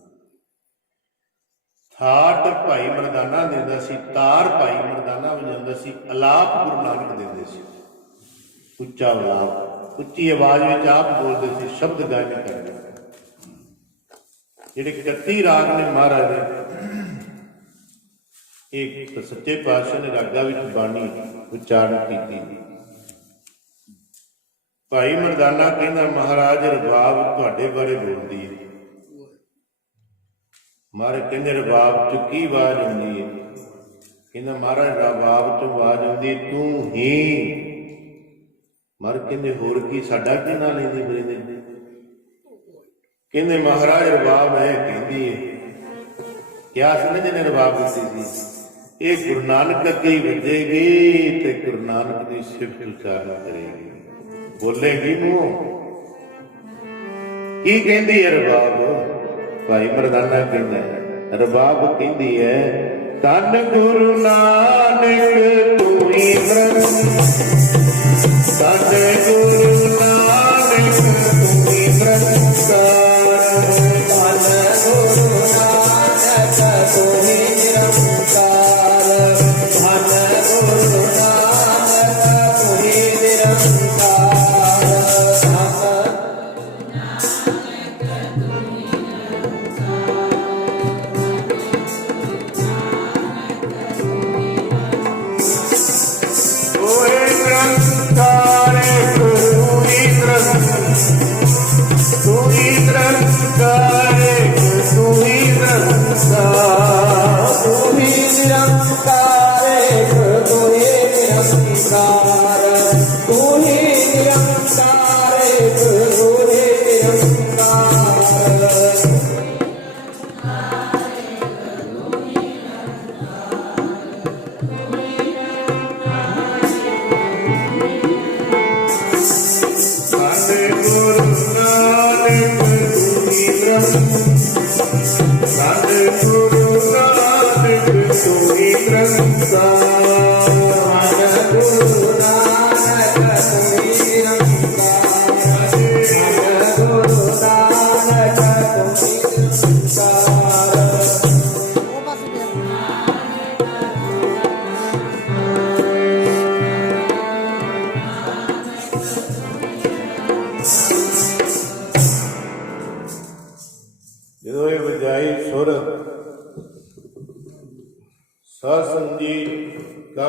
ਥਾਟ ਭਾਈ ਮਰਦਾਨਾ ਦਿੰਦਾ ਸੀ, ਤਾਰ ਭਾਈ ਮਰਦਾਨਾ ਵਜਾਉਂਦਾ ਸੀ, ਅਲਾਪ ਗੁਰੂ ਨਾਨਕ ਦਿੰਦੇ ਸੀ। ਉੱਚਾ ਅਲਾਪ, ਉੱਚੀ ਆਵਾਜ਼ ਵਿੱਚ ਆਪ ਬੋਲਦੇ ਸੀ, ਸ਼ਬਦ ਗਾਇਨ ਕਰਦੇ। ਜਿਹੜੇ 31 ਰਾਗ ਨੇ ਮਹਾਰਾਜ ਦੇ, ਇੱਕ ਸੱਚੇ ਪਾਤਸ਼ਾਹ ਨੇ ਰਾਗਾਂ ਵਿੱਚ ਬਾਣੀ ਉਚਾਰਨ ਕੀਤੀ। ਭਾਈ ਮਰਦਾਨਾ ਕਹਿੰਦਾ ਮਹਾਰਾਜ ਰਬਾਬ ਤੁਹਾਡੇ ਬਾਰੇ ਬੋਲਦੀ ਹੈ। ਮਹਾਰਾਜ ਕਹਿੰਦੇ ਰਬਾਬ ਚ ਕੀ ਆਵਾਜ਼ ਆਉਂਦੀ ਹੈ? ਕਹਿੰਦਾ ਮਹਾਰਾਜ ਰਬਾਬ ਚ ਆਵਾਜ਼ ਆਉਂਦੀ ਤੂੰ ਹੀ। ਮਹਾਰਾਜ ਕਹਿੰਦੇ ਹੋਰ ਕੀ, ਸਾਡਾ ਕੀ ਨਾਂ ਲੈਂਦੇ ਫਿਰਦੇ? ਕਹਿੰਦੇ ਮਹਾਰਾਜ ਰਬਾਬ ਹੈ ਕਹਿੰਦੀ ਹੈ। ਕਿਆ ਸੀ ਜਿਹਨੇ ਰਬਾਬ ਦਿੱਤੀ ਸੀ? ਇਹ ਗੁਰੂ ਨਾਨਕ ਅੱਗੇ ਵੱਜੇਗੀ ਤੇ ਗੁਰੂ ਨਾਨਕ ਦੀ ਸਿਫਤ ਉਚਾਰਨ ਕਰੇਗੀ, ਬੋਲੇਗੀ ਮੂੰਹ। ਕੀ ਕਹਿੰਦੀ ਹੈ ਰਬਾਬ? ਭਾਈ ਮਰਦਾਨਾ ਕਹਿੰਦਾ ਰਬਾਬ ਕਹਿੰਦੀ ਹੈ ਧੰਨ ਗੁਰੂ ਨਾਨਕ ਤੂੰ ਹੀ ਬ੍ਰਹਮ, ਧੰਨ ਗੁਰੂ ਨਾਨਕ ਤੂੰ ਹੀ ਬ੍ਰਹਮਕਾਰ, ਧੰਨ ਗੁਰੂ ਨਾਨਕ ਤੂੰ ਹੀ ਨਿਰੰਕਾਰ, ਧੰਨ ਗੁਰੂ ਨਾਨਕ ਤੂੰ ਹੀ ਨਿਰੰਕਾਰ, Thank you.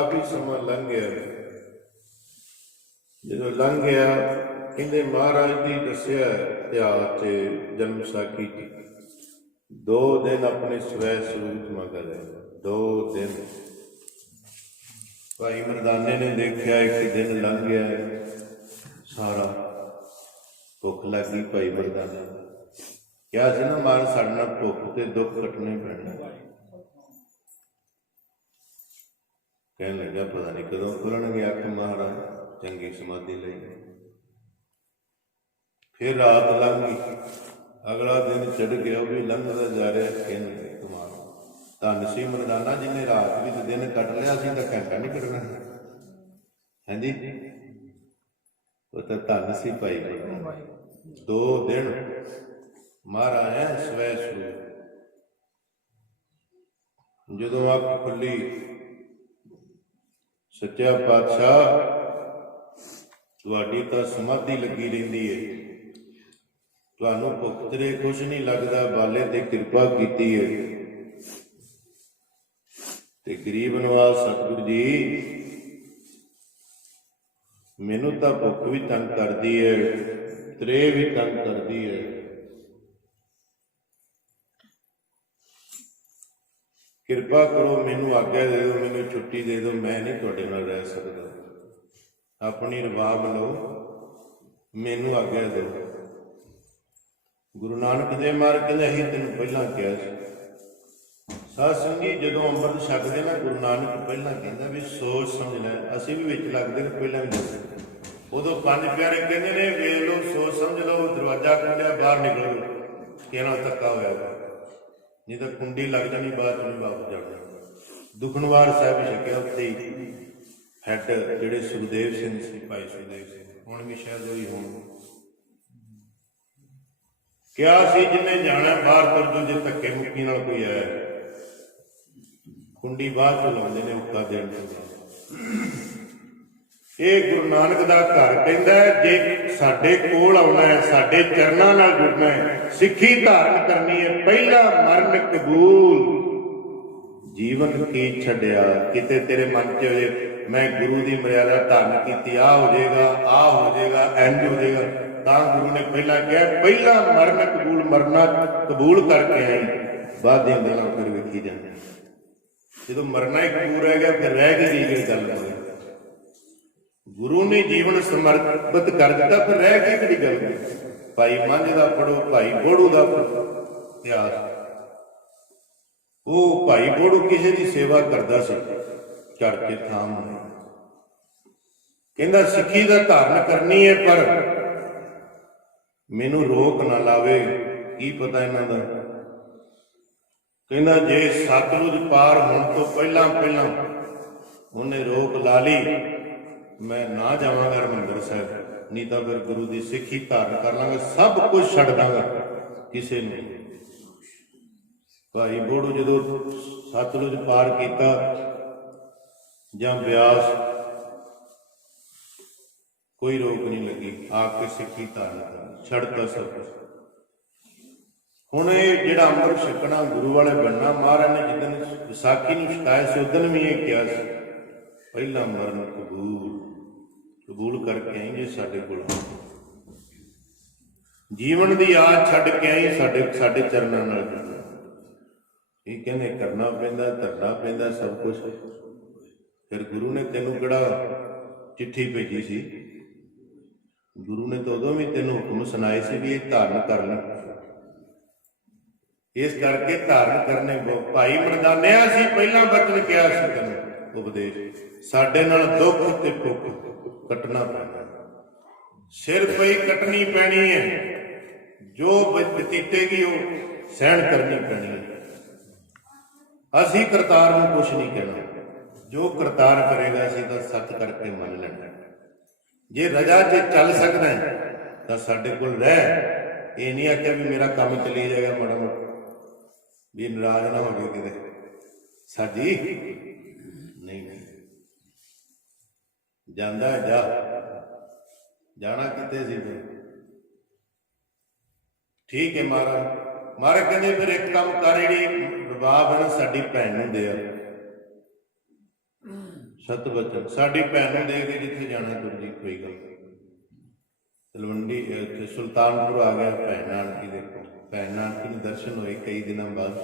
ਕਾਫੀ ਸਮਾਂ ਲੰਘ ਗਿਆ। ਜਦੋਂ ਲੰਘ ਗਿਆ, ਕਹਿੰਦੇ ਮਹਾਰਾਜ ਦੀ ਦੱਸਿਆ ਇਤਿਹਾਸ 'ਚ ਜਨਮ ਸਾਖੀ 'ਚ 2 ਦਿਨ ਆਪਣੇ ਸਵੈ ਸਰੂਪ ਮਗਰ ਹੈ। 2 ਦਿਨ ਭਾਈ ਮਰਦਾਨੇ ਨੇ ਦੇਖਿਆ, ਇੱਕ ਦਿਨ ਲੰਘ ਗਿਆ ਸਾਰਾ, ਭੁੱਖ ਲੱਗ ਗਈ। ਭਾਈ ਮਰਦਾਨੇ ਕਿਹਾ ਸੀ ਨਾ, ਮਾਰ ਸਾਡੇ ਨਾਲ ਭੁੱਖ ਤੇ ਦੁੱਖ ਕੱਟਣੇ ਪੈਣੇ। ਕਹਿਣ ਲੱਗਾ ਪਤਾ ਨਹੀਂ ਕਦੋਂ ਖੁੱਲਣਗੇ ਅੱਖ ਮਹਾਰਾਜ, ਚੰਗੀ ਸਮਾਧੀ ਲਈ। ਫਿਰ ਰਾਤ ਲੰਘ ਗਈ, ਅਗਲਾ ਦਿਨ ਚੜ੍ਹ ਗਿਆ, ਉਹ ਵੀ ਲੰਘਦਾ ਜਾ ਰਿਹਾ। ਕਹਿਣ ਲੱਗੇ ਕਮਾਲ, ਧੰਨ ਸੀ ਮਰਦਾਨਾ ਜਿਹਨੇ ਰਾਤ ਵਿੱਚ ਦਿਨ ਕੱਟ ਲਿਆ, ਅਸੀਂ ਤਾਂ ਘੰਟਾ ਨਹੀਂ ਕੱਢਣਾ। ਹਾਂਜੀ, ਉਹ ਤਾਂ ਧੰਨ ਸੀ ਭਾਈ। 2 ਦਿਨ ਮਹਾਰਾਜ ਹੈ ਸਵੈ ਸਰੂਪ। ਜਦੋਂ ਅੱਖ ਖੁੱਲੀ, ਸੱਚਾ ਪਾਤਸ਼ਾਹ ਤੁਹਾਡੀ ਤਾਂ ਸਮਾਧੀ ਲੱਗੀ ਰਹਿੰਦੀ ਹੈ, ਤੁਹਾਨੂੰ ਭੁੱਖ ਤੇਰੇ ਕੁਛ ਨਹੀਂ ਲੱਗਦਾ, ਬਾਲੇ ਤੇ ਕਿਰਪਾ ਕੀਤੀ ਹੈ। ਤੇ ਗਰੀਬ ਨਵਾਜ਼ ਸਤਿਗੁਰੂ ਜੀ, ਮੈਨੂੰ ਤਾਂ ਭੁੱਖ ਵੀ ਤੰਗ ਕਰਦੀ ਹੈ, ਤ੍ਰੇ ਵੀ ਤੰਗ ਕਰਦੀ ਹੈ। ਕਿਰਪਾ ਕਰੋ, ਮੈਨੂੰ ਆਗਿਆ ਦੇ ਦਿਓ, ਮੈਨੂੰ ਛੁੱਟੀ ਦੇ ਦਿਓ, ਮੈਂ ਨਹੀਂ ਤੁਹਾਡੇ ਨਾਲ ਰਹਿ ਸਕਦਾ। ਆਪਣੀ ਰਵਾਬ ਲਓ, ਮੈਨੂੰ ਆਗਿਆ ਦਿਓ। ਗੁਰੂ ਨਾਨਕ ਦੇਵ ਮਹਾਰਾਜ ਕਹਿੰਦੇ ਅਸੀਂ ਤੈਨੂੰ ਪਹਿਲਾਂ ਕਿਹਾ ਸੀ। ਸਾਧ ਸੰਗਤ ਜੀ, ਜਦੋਂ ਅੰਮ੍ਰਿਤ ਛਕਦੇ ਨਾ, ਗੁਰੂ ਨਾਨਕ ਪਹਿਲਾਂ ਕਹਿੰਦਾ ਵੀ ਸੋਚ ਸਮਝ ਲੈ। ਅਸੀਂ ਵੀ ਵਿੱਚ ਲੱਗਦੇ ਨੇ, ਪਹਿਲਾਂ ਵੀ ਦੱਸਦੇ। ਉਦੋਂ 5 ਪਿਆਰੇ ਕਹਿੰਦੇ ਨੇ, ਵੇਖ ਲਓ, ਸੋਚ ਸਮਝ ਲਓ, ਦਰਵਾਜ਼ਾ ਖੁੱਲਿਆ, ਬਾਹਰ ਨਿਕਲੋ, ਕਿਹਨਾਂ ਧੱਕਾ ਹੋਇਆ, ਨਹੀਂ ਤਾਂ ਕੁੰਡੀ ਲੱਗ ਜਾਣੀ, ਬਾਅਦ ਚ ਨਹੀਂ ਵਾਪਸ ਜਾਣਾ। ਦੁਖਨਵਾਰ ਸਾਹਿਬ ਛਕਿਆ, ਉੱਥੇ ਹੀ ਹੈਡ ਜਿਹੜੇ ਸੁਖਦੇਵ ਸਿੰਘ ਸੀ, ਭਾਈ ਸੁਖਦੇਵ ਸਿੰਘ, ਹੁਣ ਵੀ ਸ਼ਾਇਦ ਉਹੀ ਹੋਣ। ਕਿਹਾ ਸੀ ਜਿਹਨੇ ਜਾਣਾ ਬਾਹਰ ਤੁਰ ਜਾਓ, ਜੇ ਧੱਕੇ ਮੁੱਕੀ ਨਾਲ ਕੋਈ ਆਇਆ। ਕੁੰਡੀ ਬਾਅਦ ਚ ਲਾਉਂਦੇ ਨੇ, ਉੱਕਾ ਦੇਣ ਤੋਂ। ਇਹ ਗੁਰੂ ਨਾਨਕ ਦਾ ਘਰ ਕਹਿੰਦਾ, ਜੇ ਸਾਡੇ ਕੋਲ ਆਉਣਾ ਹੈ, ਸਾਡੇ ਚਰਨਾਂ ਨਾਲ ਜੁੜਨਾ ਹੈ, ਸਿੱਖੀ ਧਾਰਨ ਕਰਨੀ ਹੈ, ਪਹਿਲਾ ਮਰਨ ਕਬੂਲ, ਜੀਵਨ ਕੀ ਛੱਡਿਆ। ਕਿਤੇ ਤੇਰੇ ਮਨ ਚ ਹੋ ਜੇ ਮੈਂ ਗੁਰੂ ਦੀ ਮਰਿਆਦਾ ਧਾਰਨ ਕੀਤੀ, ਆਹ ਹੋ ਜਾਏਗਾ, ਆਹ ਹੋ ਜਾਏਗਾ, ਇੰਝ ਹੋ ਜਾਏਗਾ, ਤਾਂ ਗੁਰੂ ਨੇ ਪਹਿਲਾਂ ਕਿਹਾ ਪਹਿਲਾ ਮਰਨ ਕਬੂਲ, ਮਰਨਾ ਕਬੂਲ ਕਰਕੇ ਆਈ, ਬਾਅਦ ਦੀਆਂ ਗੱਲਾਂ ਫਿਰ ਵੇਖੀ ਜਾਂਦੀਆਂ। ਜਦੋਂ ਮਰਨਾ ਹੀ ਕਬੂਲ ਰਹਿ ਗਿਆ, ਫਿਰ ਰਹਿ ਗਈ ਜਿਹੜੀ ਗੱਲ ਹੋਈ। ਗੁਰੂ ਨੇ ਜੀਵਨ ਸਮਰਪਿਤ ਕਰ ਦਿੱਤਾ, ਫਿਰ ਰਹਿ ਗਈ ਕਿਹੜੀ ਗੱਲ। ਭਾਈ ਮੰਝ ਦਾ ਪੜੋ, ਭਾਈ ਬੋੜੂ ਦਾ ਇਤਿਹਾਸ। ਉਹ ਭਾਈ ਬੋੜੂ ਕਿਸੇ ਦੀ ਸੇਵਾ ਕਰਦਾ ਸੀ, ਘਰ ਕੇ ਥਾਂ ਨਹੀਂ। ਕਹਿੰਦਾ ਸਿੱਖੀ ਦਾ ਧਾਰਨ ਕਰਨੀ ਹੈ, ਪਰ ਮੈਨੂੰ ਰੋਕ ਨਾ ਲਾਵੇ, ਕੀ ਪਤਾ ਇਹਨਾਂ ਦਾ। ਕਹਿੰਦਾ ਜੇ ਸਤਲੁਜ ਪਾਰ ਹੋਣ ਤੋਂ ਪਹਿਲਾਂ ਉਹਨੇ ਰੋਕ ਲਾ ਲਈ, ਮੈਂ ਨਾ ਜਾਵਾਂਗਾ ਹਰਿਮੰਦਰ ਸਾਹਿਬ, ਨਹੀਂ ਤਾਂ ਫਿਰ ਗੁਰੂ ਦੀ ਸਿੱਖੀ ਧਾਰਨ ਕਰ ਲਾਂਗਾ, ਸਭ ਕੁਝ ਛੱਡ ਦਾਂਗਾ, ਕਿਸੇ ਨੂੰ। ਭਾਈ ਬੋੜੂ ਜਦੋਂ ਸਤਲੁਜ ਪਾਰ ਕੀਤਾ ਜਾਂ ਬਿਆਸ, ਕੋਈ ਰੋਕ ਨਹੀਂ ਲੱਗੀ, ਆ ਕੇ ਸਿੱਖੀ ਧਾਰਨ ਕਰ ਛੱਡਤਾ ਸਭ ਕੁਝ। ਹੁਣ ਇਹ ਜਿਹੜਾ ਅੰਮ੍ਰਿਤ ਛਕਣਾ, ਗੁਰੂ ਵਾਲੇ ਬਣਨਾ, ਮਹਾਰਾਜ ਨੇ ਜਿੱਦਣ ਵਿਸਾਖੀ ਨੂੰ ਛਕਾਇਆ ਸੀ, ਉਦਣ ਵੀ ਇਹ ਕਿਹਾ ਸੀ ਪਹਿਲਾ ਮਰਨ ਕਬੂਲ ਕਰਕੇ ਆਏਂਗੇ ਸਾਡੇ ਕੋਲ। ਜੀਵਨ ਦੀ ਆਸ ਛੱਡ ਕੇ ਆਈ, ਸਾਡੇ ਚਰਨਾਂ ਨਾਲ ਜੁੜਨਾ। ਇਹ ਕਹਿੰਦੇ ਕਰਨਾ ਪੈਂਦਾ, ਧਰਨਾ ਪੈਂਦਾ, ਸਭ ਕੁਛ। ਫਿਰ ਗੁਰੂ ਨੇ ਤੈਨੂੰ ਕਿਹੜਾ ਚਿੱਠੀ ਭੇਜੀ ਸੀ, ਗੁਰੂ ਨੇ ਤਾਂ ਉਦੋਂ ਵੀ ਤੈਨੂੰ ਹੁਕਮ ਸੁਣਾਏ ਸੀ ਵੀ ਇਹ ਧਾਰਨ ਕਰ ਲੈ। ਇਸ ਕਰਕੇ ਧਾਰਨ ਕਰਨੇ। ਭਾਈ ਮਰਦਾਨਿਆ, ਅਸੀਂ ਪਹਿਲਾਂ ਬਚਨ ਕਿਹਾ ਸੀ ਤੈਨੂੰ ਉਪਦੇਸ਼, ਸਾਡੇ ਨਾਲ ਦੁੱਖ ਤੇ ਭੁੱਖ ਕੱਟਣਾ ਪੈਣਾ, ਸਿਰ ਪਈ ਕੱਟਣੀ ਪੈਣੀ ਹੈ, ਜੋ ਬਤੀਤੇਗੀ ਉਹ ਸਹਿਣ ਕਰਨੀ ਪੈਣੀ ਹੈ। ਅਸੀਂ ਕਰਤਾਰ ਨੂੰ ਕੁਛ ਨਹੀਂ ਕਹਿਣਾ, ਜੋ ਕਰਤਾਰ ਕਰੇਗਾ ਅਸੀਂ ਤਾਂ ਸੱਚ ਕਰਕੇ ਮੰਨ ਲੈਣਾ। ਜੇ ਰਜਾ 'ਚ ਚੱਲ ਸਕਦਾ ਤਾਂ ਸਾਡੇ ਕੋਲ ਰਹਿ। ਇਹ ਨਹੀਂ ਆਖਿਆ ਵੀ ਮੇਰਾ ਕੰਮ ਚੱਲੀ ਜਾਏਗਾ ਮਾੜਾ ਮੋਟਾ, ਵੀ ਨਾਰਾਜ਼ ਨਾ ਹੋ ਗਏ ਕਿਤੇ ਸਾਡੀ, ਨਹੀਂ। ਜਾਂਦਾ ਜਾ, ਜਾਣਾ ਕਿਤੇ ਸੀ ਠੀਕ ਹੈ। ਮਹਾਰਾਜ ਕਹਿੰਦੇ ਫਿਰ ਇੱਕ ਕੰਮ ਕਰ, ਜਿਹੜੀ ਰਬਾਬ ਹੈ ਨਾ ਸਾਡੀ ਭੈਣ ਨੂੰ ਦੇ ਆ, ਸਤ ਬਚਨ ਸਾਡੀ ਭੈਣ ਨੂੰ ਦੇ ਕੇ ਜਿੱਥੇ ਜਾਣਾ ਗੁਰੂ ਜੀ ਕੋਈ ਗੱਲ ਨਹੀਂ। ਤਲਵੰਡੀ ਇੱਥੇ ਸੁਲਤਾਨਪੁਰ ਆ ਗਿਆ ਭੈਣ ਨਾਨਕੀ ਦੇ ਕੋਲ। ਭੈਣ ਨਾਨਕੀ ਨੂੰ ਦਰਸ਼ਨ ਹੋਏ ਕਈ ਦਿਨਾਂ ਬਾਅਦ।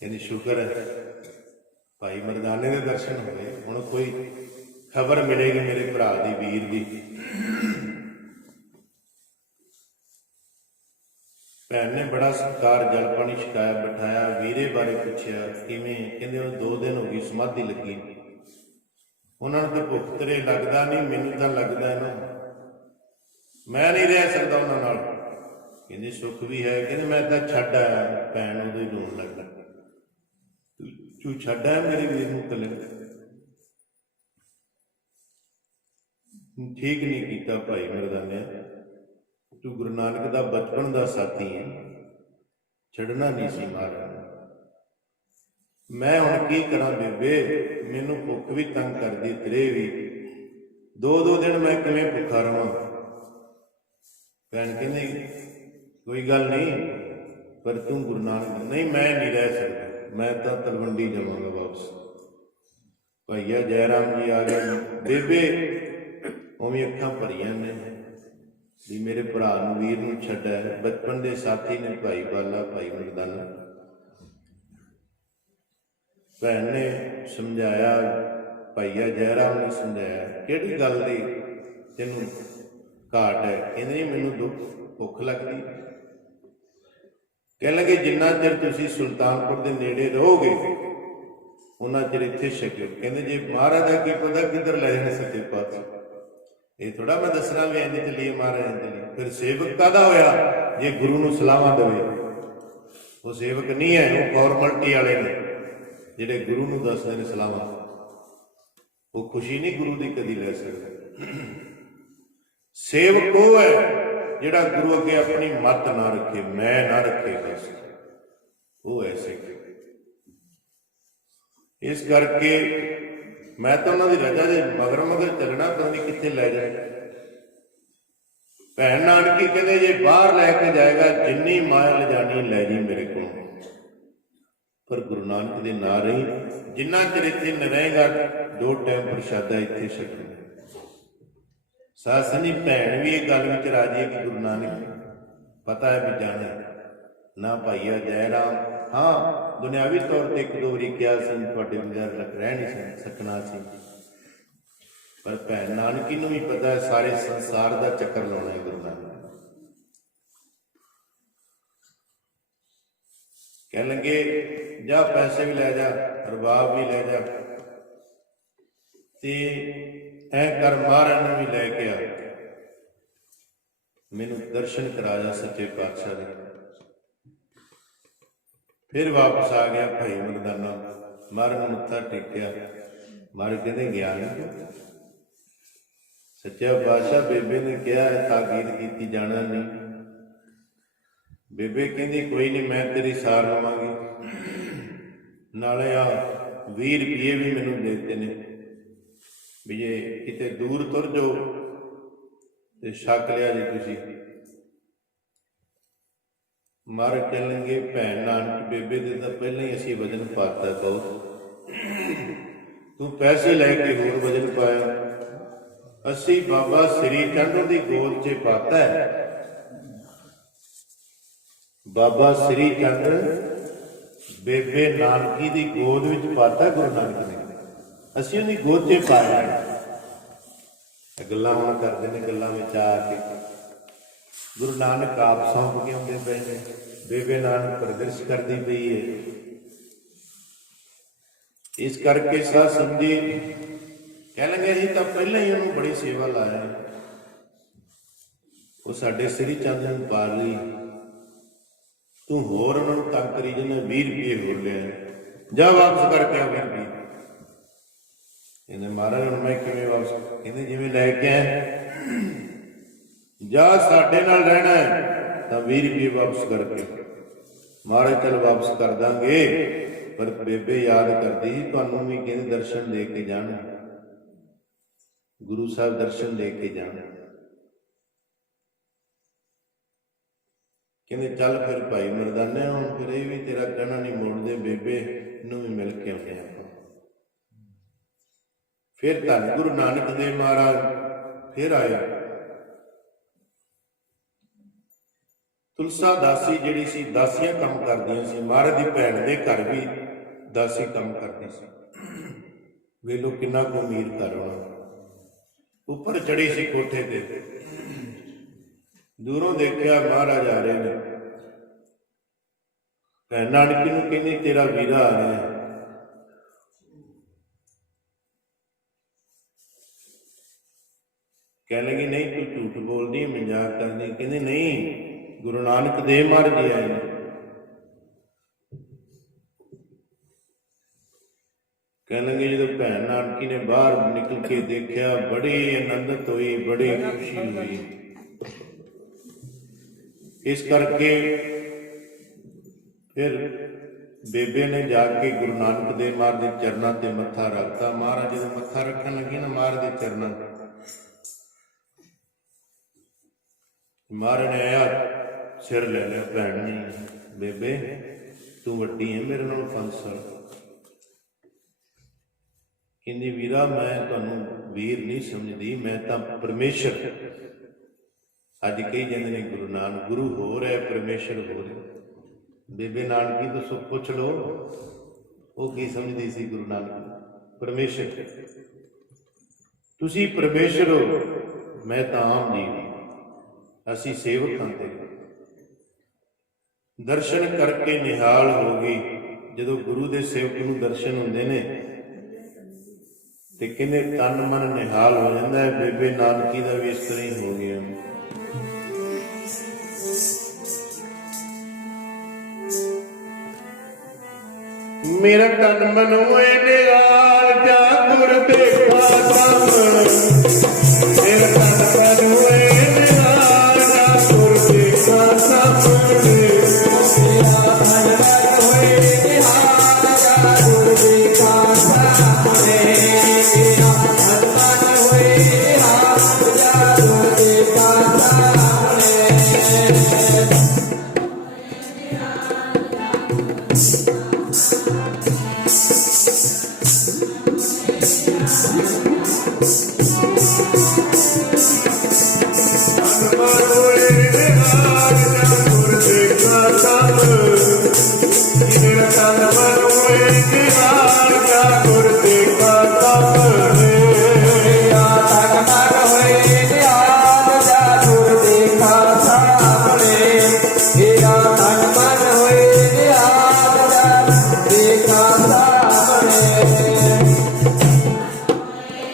ਕਹਿੰਦੀ ਸ਼ੁਕਰ ਹੈ ਭਾਈ ਮਰਦਾਨੇ ਦੇ ਦਰਸ਼ਨ ਹੋਏ, ਹੁਣ ਕੋਈ ਖਬਰ ਮਿਲੇਗੀ ਮੇਰੇ ਭਰਾ ਦੀ ਵੀਰ ਦੀ। ਭੈਣ ਨੇ ਬੜਾ ਸਤਿਕਾਰ ਜਲ ਪਾਣੀ ਛਕਾਇਆ, ਬਿਠਾਇਆ, ਵੀਰੇ ਬਾਰੇ ਪੁੱਛਿਆ ਕਿਵੇਂ। ਕਹਿੰਦੇ ਉਹ 2 ਦਿਨ ਹੋ ਗਈ ਸਮਾਧੀ ਲੱਗੀ। ਉਹਨਾਂ ਨੂੰ ਤਾਂ ਭੁੱਖ ਤੇਰੇ ਲੱਗਦਾ ਨਹੀਂ, ਮੈਨੂੰ ਤਾਂ ਲੱਗਦਾ ਨਾ, ਮੈਂ ਨਹੀਂ ਰਹਿ ਸਕਦਾ ਉਹਨਾਂ ਨਾਲ। ਕਹਿੰਦੇ ਸੁੱਖ ਵੀ ਹੈ। ਕਹਿੰਦੇ ਮੈਂ ਤਾਂ ਛੱਡ ਆਇਆ। ਭੈਣ ਉਦੋਂ ਹੀ ਰੋਣ ਲੱਗਾ, ਤੂੰ ਛੱਡ ਆਇਆ ਮੇਰੇ ਵੀਰ ਨੂੰ ਇਕੱਲੇ। ਠੀਕ ਨਹੀਂ ਕੀਤਾ ਭਾਈ ਮਰਦਾਨੇ, ਤੂੰ ਗੁਰੂ ਨਾਨਕ ਦਾ ਬਚਪਨ ਦਾ ਸਾਥੀ ਹੈ, ਛੱਡਣਾ ਨਹੀਂ ਸੀ ਮਹਾਰਾਜ। ਮੈਂ ਹੁਣ ਕੀ ਕਰਾਂ ਬੇਬੇ, ਮੈਨੂੰ ਭੁੱਖ ਵੀ ਤੰਗ ਕਰਦੀ, ਤੇਰੇ ਵੀ 2-2 ਦਿਨ ਮੈਂ ਕਿਵੇਂ ਭੁੱਖਾ ਰਹਾਂ। ਭੈਣ ਕਹਿੰਦੀ ਕੋਈ ਗੱਲ ਨਹੀਂ, ਪਰ ਤੂੰ ਗੁਰੂ ਨਾਨਕ। ਨਹੀਂ ਮੈਂ ਨਹੀਂ ਰਹਿ ਸਕਦਾ, ਮੈਂ ਤਾਂ ਤਲਵੰਡੀ ਜਾਵਾਂਗਾ ਵਾਪਸ। ਭਾਈਆ ਜੈ ਰਾਮ ਜੀ ਆ ਗਏ। ਬੇਬੇ ਉਵੇਂ ਅੱਖਾਂ ਭਰੀਆਂ ਨੇ ਵੀ ਮੇਰੇ ਭਰਾ ਨੂੰ ਵੀਰ ਨੂੰ ਛੱਡਿਆ। ਬਚਪਨ ਦੇ ਸਾਥੀ ਨੇ ਭਾਈ ਬਾਲਾ, ਭਾਈ ਮਰਦਾਨਾ। ਭੈਣ ਨੇ ਸਮਝਾਇਆ, ਭਾਈਆ ਜੈ ਰਾਮ ਨੇ ਸਮਝਾਇਆ ਕਿਹੜੀ ਗੱਲ ਦੀ ਤੈਨੂੰ ਘਾਟ ਹੈ। ਕਹਿੰਦੇ ਮੈਨੂੰ ਭੁੱਖ ਲੱਗਦੀ। ਕਹਿਣ ਲੱਗੇ ਜਿੰਨਾ ਚਿਰ ਤੁਸੀਂ ਸੁਲਤਾਨਪੁਰ ਦੇ ਨੇੜੇ ਰਹੋਗੇ ਉਹਨਾਂ ਚਿਰ ਇੱਥੇ ਛਕਿਓ। ਕਹਿੰਦੇ ਜੇ ਮਹਾਰਾਜ ਦਾ ਕੀ ਪਤਾ ਕਿੱਧਰ ਲੈ ਜਾਣੇ ਸੱਚੇ ਪਾਤਸ਼ਾਹ, ਇਹ ਥੋੜਾ ਮੈਂ ਦੱਸਣਾ ਵੀ ਇੰਝ ਚੱਲੀਏ ਮਹਾਰਾਜ ਚੱਲੀਏ। ਫਿਰ ਸੇਵਕ ਕਾਹਦਾ ਹੋਇਆ ਜੇ ਗੁਰੂ ਨੂੰ ਸਲਾਹਾਂ ਦੇਵੇ। ਉਹ ਸੇਵਕ ਨਹੀਂ ਹੈ, ਉਹ ਫਾਰਮੈਲਿਟੀ ਵਾਲੇ ਨੇ ਜਿਹੜੇ ਗੁਰੂ ਨੂੰ ਦੱਸਦੇ ਨੇ ਸਲਾਹਾਂ। ਉਹ ਖੁਸ਼ੀ ਨਹੀਂ ਗੁਰੂ ਦੀ ਕਦੀ ਲੈ ਸਕਦਾ। ਸੇਵਕ ਉਹ ਹੈ ਜਿਹੜਾ ਗੁਰੂ ਅੱਗੇ ਆਪਣੀ ਮੱਤ ਨਾ ਰੱਖੇ, ਮੈਂ ਨਾ ਰੱਖੇ, ਬਸ ਉਹ ਹੈ ਸਿੱਖ। ਇਸ ਕਰਕੇ ਮੈਂ ਤਾਂ ਉਹਨਾਂ ਦੀ ਰਜਾ ਦੇ ਮਗਰ ਮਗਰ ਚੱਲਣਾ, ਪਤਾ ਨਹੀਂ ਕਿੱਥੇ ਲੈ ਜਾਏ। ਭੈਣ ਨਾਨਕੀ ਕਹਿੰਦੇ ਜੇ ਬਾਹਰ ਲੈ ਕੇ ਜਾਏਗਾ ਜਿੰਨੀ ਮਾਇਆ ਲਿਜਾਣੀ ਲੈ ਜੀ ਮੇਰੇ ਕੋਲ, ਪਰ ਗੁਰੂ ਨਾਨਕ ਦੇ ਨਾਂ ਰਹੀ। ਜਿੰਨਾ ਚਿਰ ਇੱਥੇ ਨ ਰਹੇਗਾ 2 ਟਾਈਮ ਪ੍ਰਸ਼ਾਦਾ ਇੱਥੇ ਛਕਣਾ। ਸਾਧ ਸੰਗਤ ਭੈਣ ਵੀ ਇਹ ਗੱਲ ਵਿੱਚ ਰਾਜੀ ਹੈ ਕਿ ਗੁਰੂ ਨਾਨਕ ਪਤਾ ਹੈ ਵੀ ਜਾਣਾ ਨਾ। ਭਾਈਆ ਜੈ ਰਾਮ ਹਾਂ ਦੁਨਿਆਵੀ ਤੌਰ ਤੇ 1-2 ਵਾਰੀ ਕਿਹਾ ਸੀ ਤੁਹਾਡੇ ਬਗੈਰ ਰਹਿ ਨਹੀਂ ਸਕਣਾ ਸੀ, ਪਰ ਭੈਣ ਨਾਨਕੀ ਨੂੰ ਵੀ ਪਤਾ ਹੈ ਸਾਰੇ ਸੰਸਾਰ ਦਾ ਚੱਕਰ ਲਾਉਣਾ ਹੈ ਗੁਰੂ ਨਾਨਕ। ਕਹਿਣ ਲੱਗੇ ਜਾ ਪੈਸੇ ਵੀ ਲੈ ਜਾ, ਰਬਾਬ ਵੀ ਲੈ ਜਾ, ਤੇ ਐ ਕਰ ਮਹਾਰਾਜ ਨੂੰ ਵੀ ਲੈ ਕੇ ਆ, ਮੈਨੂੰ ਦਰਸ਼ਨ ਕਰਾ ਜਾ ਸੱਚੇ ਪਾਤਸ਼ਾਹ ਦੇ। ਫਿਰ ਵਾਪਸ ਆ ਗਿਆ ਭਾਈ ਮਰਦਾਨਾ। ਮਹਾਰਾਜ ਨੂੰ ਮੱਥਾ ਟੇਕਿਆ। ਮਹਾਰਾਜ ਕਹਿੰਦੇ ਗਿਆ ਨਹੀਂ। ਸੱਚਾ ਪਾਤਸ਼ਾਹ ਬੇਬੇ ਨੇ ਕਿਹਾ ਤਾਕੀਦ ਕੀਤੀ ਜਾਣਾ ਨਹੀਂ। ਬੇਬੇ ਕਹਿੰਦੀ ਕੋਈ ਨਹੀਂ ਮੈਂ ਤੇਰੀ ਸਾਰ ਲਵਾਂਗੀ, ਨਾਲੇ ਆ 20 ਰੁਪਏ ਵੀ ਮੈਨੂੰ ਦੇ ਦਿੱਤੇ ਨੇ ਵੀ ਜੇ ਕਿਤੇ ਦੂਰ ਤੁਰ ਜਾਓ ਤੇ ਛਕ ਲਿਆ ਜੇ ਤੁਸੀਂ। ਮਰ ਚੱਲਣਗੇ ਭੈਣ ਨਾਨਕ ਬੇਬੇ ਦੇ ਤਾਂ ਪਹਿਲਾਂ ਹੀ ਅਸੀਂ ਵਜਨ ਪਾਤਾ ਬਹੁਤ, ਤੂੰ ਪੈਸੇ ਲੈ ਕੇ ਹੋਰ ਵਜਨ ਪਾਇਆ। ਅਸੀਂ ਬਾਬਾ ਸ੍ਰੀ ਚੰਦ ਦੀ ਗੋਦ 'ਚ ਪਾਤਾ ਹੈ। ਬਾਬਾ ਸ੍ਰੀ ਚੰਦ ਬੇਬੇ ਨਾਨਕੀ ਦੀ ਗੋਦ ਵਿੱਚ ਪਾਤਾ ਗੁਰੂ ਨਾਨਕ ਨੇ, ਅਸੀਂ ਉਹਦੀ ਗੋਦ 'ਚ ਪਾਇਆ। ਗੱਲਾਂ ਹੁਣ ਕਰਦੇ ਨੇ, ਗੱਲਾਂ ਵਿੱਚ ਆ ਕੇ ਗੁਰੂ ਨਾਨਕ ਆਪ ਸੌਂਪ ਕੇ ਆਉਂਦੇ ਪਏ ਨੇ, ਬੇਬੇ ਨਾਨਕ ਪ੍ਰਦਰਸ਼ ਕਰਦੀ ਪਈ ਹੈ। ਇਸ ਕਰਕੇ ਸਾਧ ਸਮਝੀ ਕਹਿ ਲੰਗੇ ਅਸੀਂ ਤਾਂ ਪਹਿਲਾਂ ਹੀ ਉਹਨੂੰ ਬੜੀ ਸੇਵਾ ਲਾਇਆ, ਉਹ ਸਾਡੇ ਸ੍ਰੀ ਚੰਦ ਨੂੰ ਪਾਰ ਲਈ, ਤੂੰ ਹੋਰ ਉਹਨਾਂ ਨੂੰ ਤੰਗ ਕਰੀ ਜਾਂਦਾ। 20 ਰੁਪਏ ਹੋਰ ਲਿਆ, ਜਾ ਵਾਪਸ ਕਰਕੇ ਆ 20 ਰੁਪਏ। ਕਹਿੰਦੇ ਮਹਾਰਾਜ ਹੁਣ ਮੈਂ ਕਿਵੇਂ ਵਾਪਸ? ਕਹਿੰਦੇ ਜਿਵੇਂ ਲੈ ਕੇ ਆਏ, ਜਾ ਸਾਡੇ ਨਾਲ ਰਹਿਣਾ ਹੈ ਤਾਂ 20 ਰੁਪਏ ਵਾਪਸ ਕਰਕੇ। ਮਹਾਰਾਜ ਚੱਲ ਵਾਪਸ ਕਰ ਦਾਂਗੇ, ਪਰ ਬੇਬੇ ਯਾਦ ਕਰਦੀ ਤੁਹਾਨੂੰ ਵੀ ਕਹਿੰਦੇ ਦਰਸ਼ਨ ਦੇ ਕੇ ਜਾਣਾ, ਗੁਰੂ ਸਾਹਿਬ ਦਰਸ਼ਨ ਦੇ ਕੇ ਜਾਣਾ। ਕਹਿੰਦੇ ਚੱਲ ਫਿਰ ਭਾਈ ਮਰਦਾਨੇ ਹੁਣ ਫਿਰ ਇਹ ਵੀ ਤੇਰਾ ਕਹਿਣਾ ਨਹੀਂ ਮੋੜਦੇ, ਬੇਬੇ ਨੂੰ ਵੀ ਮਿਲ ਕੇ ਆਉਂਦੇ ਆਪਾਂ। फिर धन गुरु नानक देव महाराज फिर आए। तुलसा दासी जिहड़ी सी दासियां काम करदियां सी, महाराज दी भैण दे घर भी दासी काम करदी सी। वेलो किन्ना को अमीर घर होना। उपर चढ़ी सी कोठे ते, दूरों देखिया महाराज आ रहे ने। भैण नानकी नूं कहंदी तेरा वीरा आ रहा है। कह लगी नहीं तू झूठ बोलदी, मजाक करदी। कहंदी नहीं, गुरु नानक देव महाराज जी आए ने। कह लगे जो भैन नानकी ने बाहर निकल के देखा, बड़ी आनंदित हुई, बड़ी खुशी हुई। इस करके फिर बेबे ने जाके गुरु नानक देव महाराज के चरणों ते मत्था रखता। महाराज जो मत्था रखन लगी ना महाराज के चरणों, महाराज ने आया सिर ले लिया। भैन ने, बेबे तू वड्डी है मेरे नालों 5 साल। कहंदी वीरा मैं तुहानूं वीर नहीं समझदी, मैं तां परमेश्वर। अज कही जांदे ने गुरु नानक, गुरु हो रहा परमेश्वर हो रहा। बेबे नानकी तो सो पुछ लो, वो की समझदी सी गुरु नानक परमेश्वर। तुसी परमेश्वर हो, मैं तां आम जीव, असी सेवक हाँ तेरे। दर्शन करके निहाल हो गई। जो गुरु के सेवक नूं दर्शन हुंदे ने ते कहंदे तन मन निहाल हो जाता है। बेबे नानकी का भी इस तरह ही हो गया। मेरा तन मन होए निहाल, जा गुर देखा सामने। मेरा तन मन होए निहाल, जा गुर देखा सामने। मेरा तन मन होए निहाल, जा गुर देखा सामने। मेरा तन मन होए निहाल, जा गुर देखा सामने।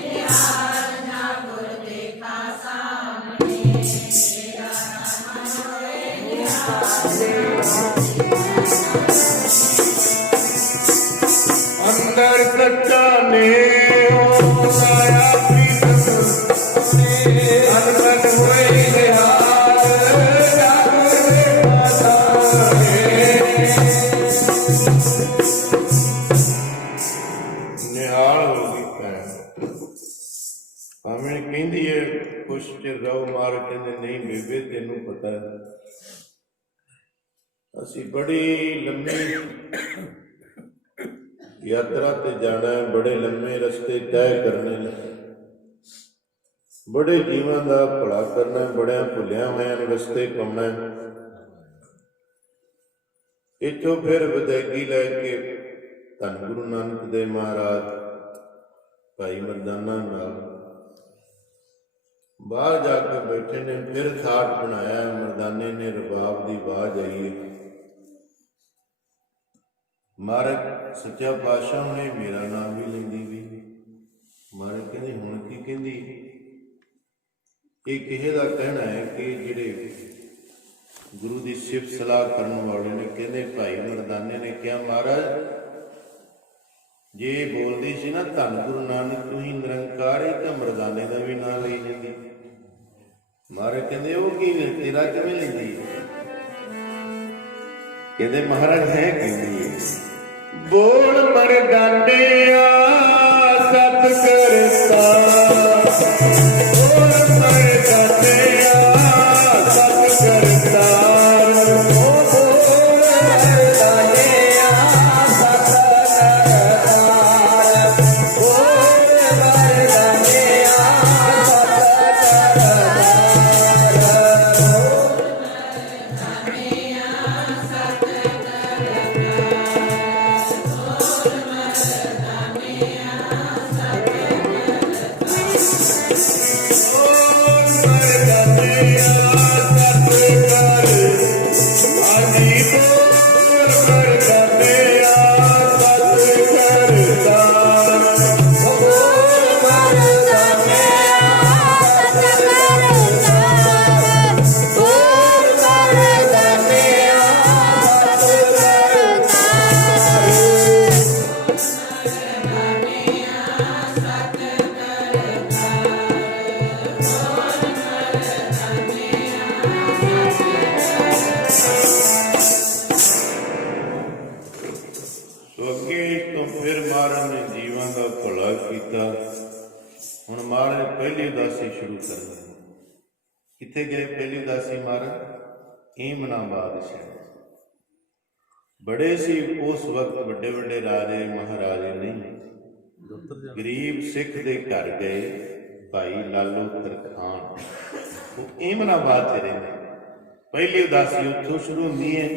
अंदर सच्चा ने हो साया प्रीतम, अनबन हुए निहाल, निहाल होगी भैन। भावें कहंदी है कुछ चिर रहो, मार कहंदे नहीं बेबे तेनू पता है असी बड़ी लंबी यात्रा ते जाना है, बड़े लंबे रस्ते तय करने ने, बड़े जीवन का भला करना है, बड़े भुलिया हुए रस्ते पाना है। इथों फिर विदायगी लैके धन गुरु नानक देव महाराज भाई मरदाना नाल बाहर जाके बैठे ने। फिर थाट बनाया मरदाने ने, रबाब की आवाज आई है। महाराज सच्चा पातशाह ने मेरा नाम भी लेंदी भी। महाराज कहते हुण की कहंदी, ये किहे दा कहना है कि जिहड़े गुरु की सिफत सलाह करने वाले ने, कहते भाई मरदाने ने कहा महाराज जे बोलती सी ना धन गुरु नानक तू ही निरंकार है, तो मरदाने का भी नाम ले जाती। महाराज कहते वो की तेरा किवें लेंदी? कहते महाराज है कहंदी बोल मरदानिया सत करता, बोल मरदानिया सत करता, बोल मरदानिया सत करता, बोल ਹੁਣ ਮਹਾਰਾਜ ਪਹਿਲੀ ਉਦਾਸੀ ਸ਼ੁਰੂ ਕਰਨੀ। ਕਿੱਥੇ ਗਏ ਪਹਿਲੀ ਉਦਾਸੀ ਮਹਾਰਾਜ? ਏਮਨਾਬਾਦ ਸ਼ਹਿਰ। ਬੜੇ ਸੀ ਉਸ ਵਕਤ ਵੱਡੇ ਵੱਡੇ ਰਾਜੇ ਮਹਾਰਾਜੇ ਨਹੀਂ, ਗਰੀਬ ਸਿੱਖ ਦੇ ਘਰ ਗਏ ਭਾਈ ਲਾਲੋ ਤਰਖਾਨ, ਉਹ ਏਮਨਾਬਾਦ 'ਚ ਰਹਿੰਦੇ। ਪਹਿਲੀ ਉਦਾਸੀ ਉੱਥੋਂ ਸ਼ੁਰੂ ਹੁੰਦੀ ਹੈ।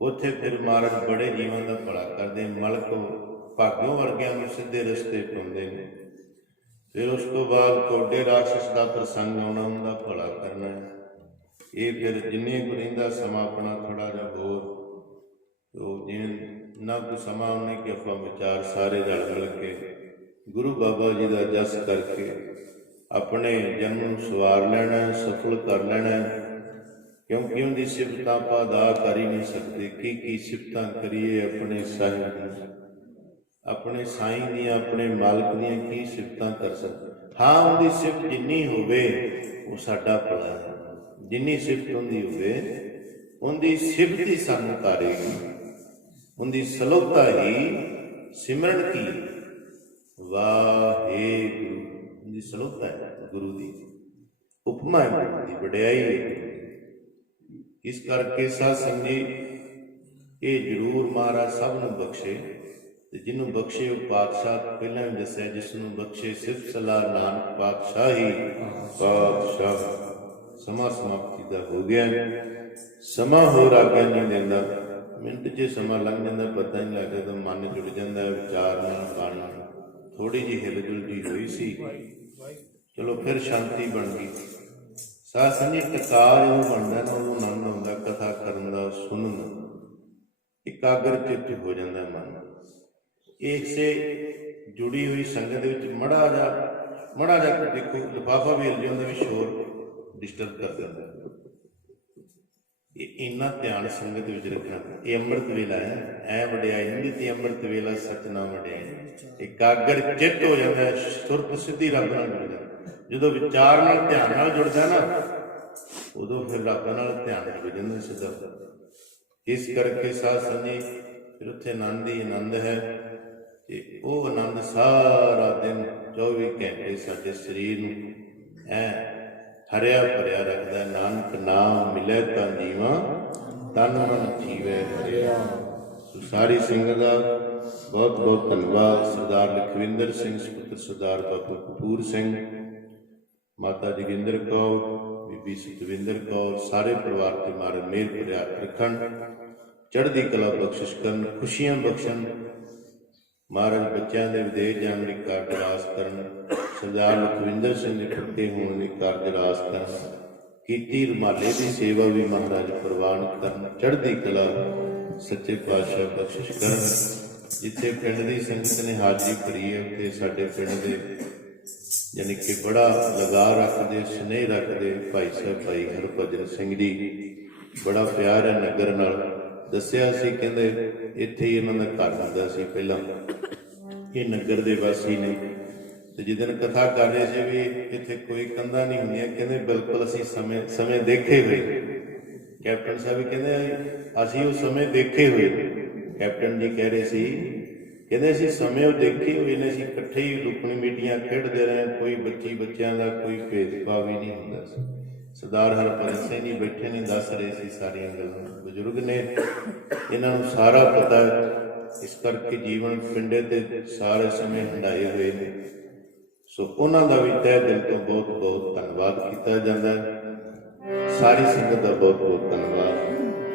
ਉੱਥੇ ਫਿਰ ਮਹਾਰਾਜ ਬੜੇ ਜੀਵਨ ਦਾ ਭਲਾ ਕਰਦੇ, ਮਲਕ ਭਾਗੋਂ ਵਰਗਿਆਂ ਨੂੰ ਸਿੱਧੇ ਰਸਤੇ ਪਾਉਂਦੇ ਨੇ। ਫਿਰ ਉਸ ਤੋਂ ਬਾਅਦ ਕੋਡੇ ਰਾਕਸ਼ਸ ਦਾ ਪ੍ਰਸੰਗ ਆਉਣਾ, ਉਹਦਾ ਭਲਾ ਕਰਨਾ। ਇਹ ਫਿਰ ਜਿੰਨੇ ਕੁ ਰਹਿੰਦਾ ਸਮਾਂ ਆਪਣਾ ਥੋੜ੍ਹਾ ਜਿਹਾ ਹੋਰ ਜਿਵੇਂ ਨਾ ਕੋਈ ਸਮਾਂ ਉਹਨੇ ਕਿ ਆਪਾਂ ਵਿਚਾਰ ਸਾਰੇ ਰਲ ਮਿਲ ਕੇ ਗੁਰੂ ਬਾਬਾ ਜੀ ਦਾ ਜਸ ਕਰਕੇ ਆਪਣੇ ਜਨਮ ਨੂੰ ਸਵਾਰ ਲੈਣਾ, ਸਫਲ ਕਰ ਲੈਣਾ। ਕਿਉਂਕਿ ਉਹਦੀ ਸਿਫਤਾਂ ਆਪਾਂ ਅਦਾ ਕਰ ਹੀ ਨਹੀਂ ਸਕਦੇ। ਕੀ ਸਿਫਤਾਂ ਕਰੀਏ ਆਪਣੇ ਸਾਹਿਬ ਦੀਆਂ, ਆਪਣੇ ਸਾਈਂ ਦੀਆਂ, ਆਪਣੇ ਮਾਲਕ ਦੀਆਂ ਕੀ ਸਿਫਤਾਂ ਕਰ ਸਕਦੇ? ਹਾਂ, ਉਹਦੀ ਸਿਫਤ ਜਿੰਨੀ ਹੋਵੇ ਉਹ ਸਾਡਾ ਭਲਾ ਹੈ। ਜਿੰਨੀ ਸਿਫਤ ਹੁੰਦੀ ਹੋਵੇ ਉਹਦੀ ਸਿਫਤ ਹੀ ਸਾਨੂੰ ਤਾਰੇਗੀ, ਉਹਦੀ ਸਲੋਤਾ ਹੀ ਸਿਮਰਨ ਕੀ ਵਾਹਿਗੁਰੂ। ਉਹਦੀ ਸਲੋਤਾ ਹੈ ਗੁਰੂ ਦੀ, ਉਪਮਾ ਹੈ ਗੁਰੂ ਦੀ, ਵਡਿਆਈ ਹੈ। ਇਸ ਕਰਕੇ ਸਾਧ ਸੰਗਤ ਜੀ ਇਹ ਜ਼ਰੂਰ ਮਹਾਰਾਜ ਸਭ ਨੂੰ ਬਖਸ਼ੇ, ਤੇ ਜਿਹਨੂੰ ਬਖਸ਼ੇ ਉਹ ਪਾਤਸ਼ਾਹ ਪਹਿਲਾਂ ਵੀ ਦੱਸਿਆ, ਜਿਸ ਨੂੰ ਬਖਸ਼ੇ ਸਿਫਤ ਸਲਾਹ ਨਾਨਕ ਪਾਤਸ਼ਾਹੀ ਪਾਤਸ਼ਾਹ। ਸਮਾਂ ਸਮਾਪਤੀ ਦਾ ਹੋ ਗਿਆ, ਸਮਾਂ ਹੋਰ ਆਗਿਆ ਨਹੀਂ ਦਿੰਦਾ। ਮਿੰਟ 'ਚ ਸਮਾਂ ਲੰਘ ਜਾਂਦਾ, ਪਤਾ ਨਹੀਂ ਲੱਗਦਾ, ਤਾਂ ਮਨ ਜੁੜ ਜਾਂਦਾ ਵਿਚਾਰ ਨਾਲ, ਬਾਣੀ ਥੋੜ੍ਹੀ ਜਿਹੀ ਹਿਲਜੁਲ ਜੀ ਹੋਈ ਸੀ, ਚਲੋ ਫਿਰ ਸ਼ਾਂਤੀ ਬਣ ਗਈ। ਸਾਧ ਸੰਗਤ ਟਿਕਾਅ ਜਦੋਂ ਬਣਦਾ ਨਾ, ਉਹ ਆਨੰਦ ਆਉਂਦਾ ਕਥਾ ਕਰਨ ਦਾ, ਸੁਣਨ ਦਾ, ਇਕਾਗਰ ਚਿੱਤ ਹੋ ਜਾਂਦਾ ਮਨ। ਇਸੇ ਜੁੜੀ ਹੋਈ ਸੰਗਤ ਦੇ ਵਿੱਚ ਮਾੜਾ ਜਿਹਾ ਦੇਖੋ ਲਿਫਾਫਾ ਵੀ ਹਿਲ ਜਾਂਦਾ ਵੀ ਸ਼ੋਰ ਡਿਸਟਰਬ ਕਰ ਦਿੰਦਾ। ਇਹ ਇੰਨਾ ਧਿਆਨ ਸੰਗਤ ਵਿੱਚ ਰੱਖਣਾ। ਇਹ ਅੰਮ੍ਰਿਤ ਵੇਲਾ ਹੈ, ਐ ਵਡਿਆਈ ਨਹੀਂ ਦਿੱਤੀ। ਅੰਮ੍ਰਿਤ ਵੇਲਾ ਸਤਿਨਾਮ ਵਡਿਆਈ। ਇਕਾਗਰ ਚਿੱਤ ਹੋ ਜਾਂਦਾ, ਸੁਰਤ ਸਿੱਧੀ ਰੱਬ ਨਾਲ ਜੁੜ ਜਾਂਦਾ। ਜਦੋਂ ਵਿਚਾਰ ਨਾਲ ਧਿਆਨ ਨਾਲ ਜੁੜਦਾ ਨਾ, ਉਦੋਂ ਫਿਰ ਰੱਬ ਨਾਲ ਧਿਆਨ ਜੁੜ ਜਾਂਦਾ ਸਿੱਧਾ। ਇਸ ਕਰਕੇ ਸਾਧ ਸੰਗਤ ਫਿਰ ਉੱਥੇ ਆਨੰਦ ਹੀ ਆਨੰਦ ਹੈ। ਤੇ ਉਹ ਆਨੰਦ ਸਾਰਾ ਦਿਨ 24 ਘੰਟੇ ਸਾਡੇ ਸਰੀਰ ਨੂੰ ਐ ਹਰਿਆ ਭਰਿਆ ਰੱਖਦਾ। ਨਾਨਕ ਨਾਮ ਮਿਲੇ ਤਾਂ ਜੀਵਾਂ, ਤਨ ਮਨ ਜੀਵੇ ਹਰਿਆ। ਸੋ ਸਾਰੀ ਸੰਗਤ ਦਾ ਬਹੁਤ ਬਹੁਤ ਧੰਨਵਾਦ। ਸਰਦਾਰ ਲਖਵਿੰਦਰ ਸਿੰਘ ਸਪੁੱਤਰ ਸਰਦਾਰ ਬਾਬੂ ਕਪੂਰ ਸਿੰਘ, ਮਾਤਾ ਜੋਗਿੰਦਰ ਕੌਰ, ਬੀਬੀ ਸਤਵਿੰਦਰ ਕੌਰ, ਸਾਰੇ ਪਰਿਵਾਰ ਤੇ ਮਹਾਰਾਜ ਮਿਹਰ ਭਰਿਆ ਰੱਖਣ, ਚੜ੍ਹਦੀ ਕਲਾ ਬਖਸ਼ਿਸ਼ ਕਰਨ, ਖੁਸ਼ੀਆਂ ਬਖਸ਼ਣ। ਮਹਾਰਾਜ ਬੱਚਿਆਂ ਦੇ ਵਿਦੇਸ਼ ਜਾਣ ਲਈ ਕਾਰਜ ਰਾਸ ਕਰਨ। ਸਰਦਾਰ ਲਖਵਿੰਦਰ ਸਿੰਘ ਦੇ ਖੱਟੇ ਹੋਣ ਲਈ ਕਾਰਜ ਰਾਸ ਕਰਨ। ਕੀਤੀ ਰੁਮਾਲੇ ਦੀ ਸੇਵਾ ਵੀ ਮਹਾਰਾਜ ਪ੍ਰਵਾਨ ਕਰਨ। ਚੜ੍ਹਦੀ ਕਲਾ ਸੱਚੇ ਪਾਤਸ਼ਾਹ ਬਖਸ਼ਿਸ਼ ਕਰਨ। ਜਿੱਥੇ ਪਿੰਡ ਦੀ ਸੰਗਤ ਨੇ ਹਾਜ਼ਰੀ ਭਰੀ ਹੈ, ਉੱਥੇ ਸਾਡੇ ਪਿੰਡ ਦੇ ਯਾਨੀ ਕਿ ਬੜਾ ਲਗਾਅ ਰੱਖਦੇ, ਸਨੇਹ ਰੱਖਦੇ ਭਾਈ ਸਾਹਿਬ ਭਾਈ ਹਰਭਜਨ ਸਿੰਘ ਜੀ, ਬੜਾ ਪਿਆਰ ਹੈ ਨਗਰ ਨਾਲ। ਦੱਸਿਆ ਸੀ, ਕਹਿੰਦੇ ਇੱਥੇ ਹੀ ਇਹਨਾਂ ਦਾ ਘਰ ਹੁੰਦਾ ਸੀ ਪਹਿਲਾਂ, ਇਹ ਨਗਰ ਦੇ ਵਾਸੀ ਨੇ। ਤੇ ਜਿੱਦਣ ਕਥਾ ਕਰ ਰਹੇ ਸੀ ਵੀ ਇੱਥੇ ਕੋਈ ਕੰਧਾਂ ਨਹੀਂ ਹੁੰਦੀਆਂ, ਕਹਿੰਦੇ ਬਿਲਕੁਲ ਅਸੀਂ ਸਮੇਂ ਦੇਖੇ ਹੋਏ। ਕੈਪਟਨ ਸਾਹਿਬ ਵੀ ਕਹਿੰਦੇ ਅਸੀਂ ਉਹ ਸਮੇਂ ਦੇਖੇ ਹੋਏ। ਕੈਪਟਨ ਜੀ ਕਹਿ ਰਹੇ ਸੀ, ਕਹਿੰਦੇ ਅਸੀਂ ਸਮੇਂ ਉਹ ਦੇਖੇ ਹੋਏ ਨੇ। ਅਸੀਂ ਇਕੱਠੇ ਹੀ ਲੁਕਣ ਮੀਟੀਆਂ ਖੇਡਦੇ ਰਹੇ, ਕੋਈ ਬੱਚਿਆਂ ਦਾ ਕੋਈ ਭੇਦਭਾਵ ਹੀ ਨਹੀਂ ਹੁੰਦਾ ਸੀ। ਸਰਦਾਰ ਹਰਭਜਨ ਸਿੰਘ ਜੀ ਬੈਠੇ ਨੇ, ਦੱਸ ਰਹੇ ਸੀ ਸਾਰੀਆਂ ਗੱਲਾਂ। ਬਜ਼ੁਰਗ ਨੇ, ਇਹਨਾਂ ਨੂੰ ਸਾਰਾ ਪਤਾ ਹੈ। ਇਸ ਕਰਕੇ ਜੀਵਨ ਪਿੰਡੇ ਤੇ ਸਾਰੇ ਸਮੇਂ ਹੰਢਾਏ ਹੋਏ ਨੇ। ਸੋ ਉਹਨਾਂ ਦਾ ਵੀ ਤਹਿ ਦਿਲ ਤੋਂ ਬਹੁਤ ਬਹੁਤ ਧੰਨਵਾਦ ਕੀਤਾ ਜਾਂਦਾ ਹੈ। ਸਾਰੀ ਸੰਗਤ ਦਾ ਬਹੁਤ ਬਹੁਤ ਧੰਨਵਾਦ।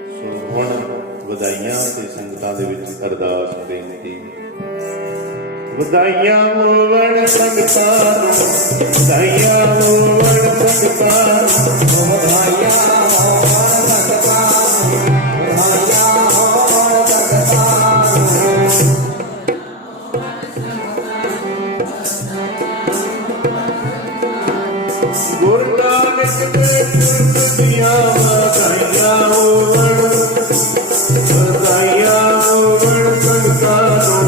ਸੋ ਹੁਣ ਵਧਾਈਆਂ ਤੇ ਸੰਗਤਾਂ ਦੇ ਵਿੱਚ ਅਰਦਾਸ ਬੇਨਤੀ। ਵਧਾਈਆਂ ਹੋਵਣ ਸੰਗਤਾਂ ਨੂੰ, ਵਧਾਈਆਂ ਹੋਵਣ ਸੰਗਤਾਂ ਨੂੰ, ਵਧਾਈਆਂ ਹੋਵਣ ਸੰਗਤਾਂ ਨੂੰ, ਵਧਾਈਆਂ ਹੋਵਣ ਸੰਗਤਾਂ ਨੂੰ। ਗੁਰੂ ਨਾਨਕ ਦੇ ਪੁਰਖ ਦੀਆਂ ਵਧਾਈਆਂ ਹੋਵਣ, ਵਧਾਈਆਂ ਹੋਵਣ ਸੰਗਤਾਂ ਨੂੰ।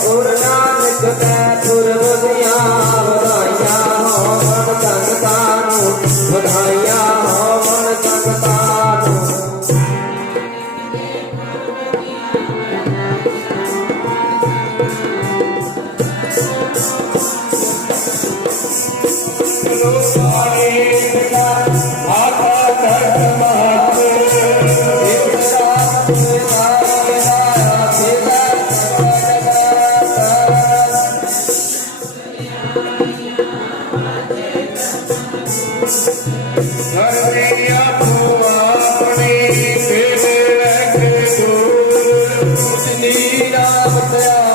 ਗੁਰੂ ਨਾਨਕ ਦੇ ਪੁਰਖ ਦੀਆਂ ਵਧਾਈਆਂ ਹੋਵਣ ਸੰਗਤਾਂ ਨੂੰ, ਵਧਾਈਆਂ ਹੋਵਣ ਸੰਗਤਾਂ ਨੂੰ। ਨਾਮ ਧਿਆਨ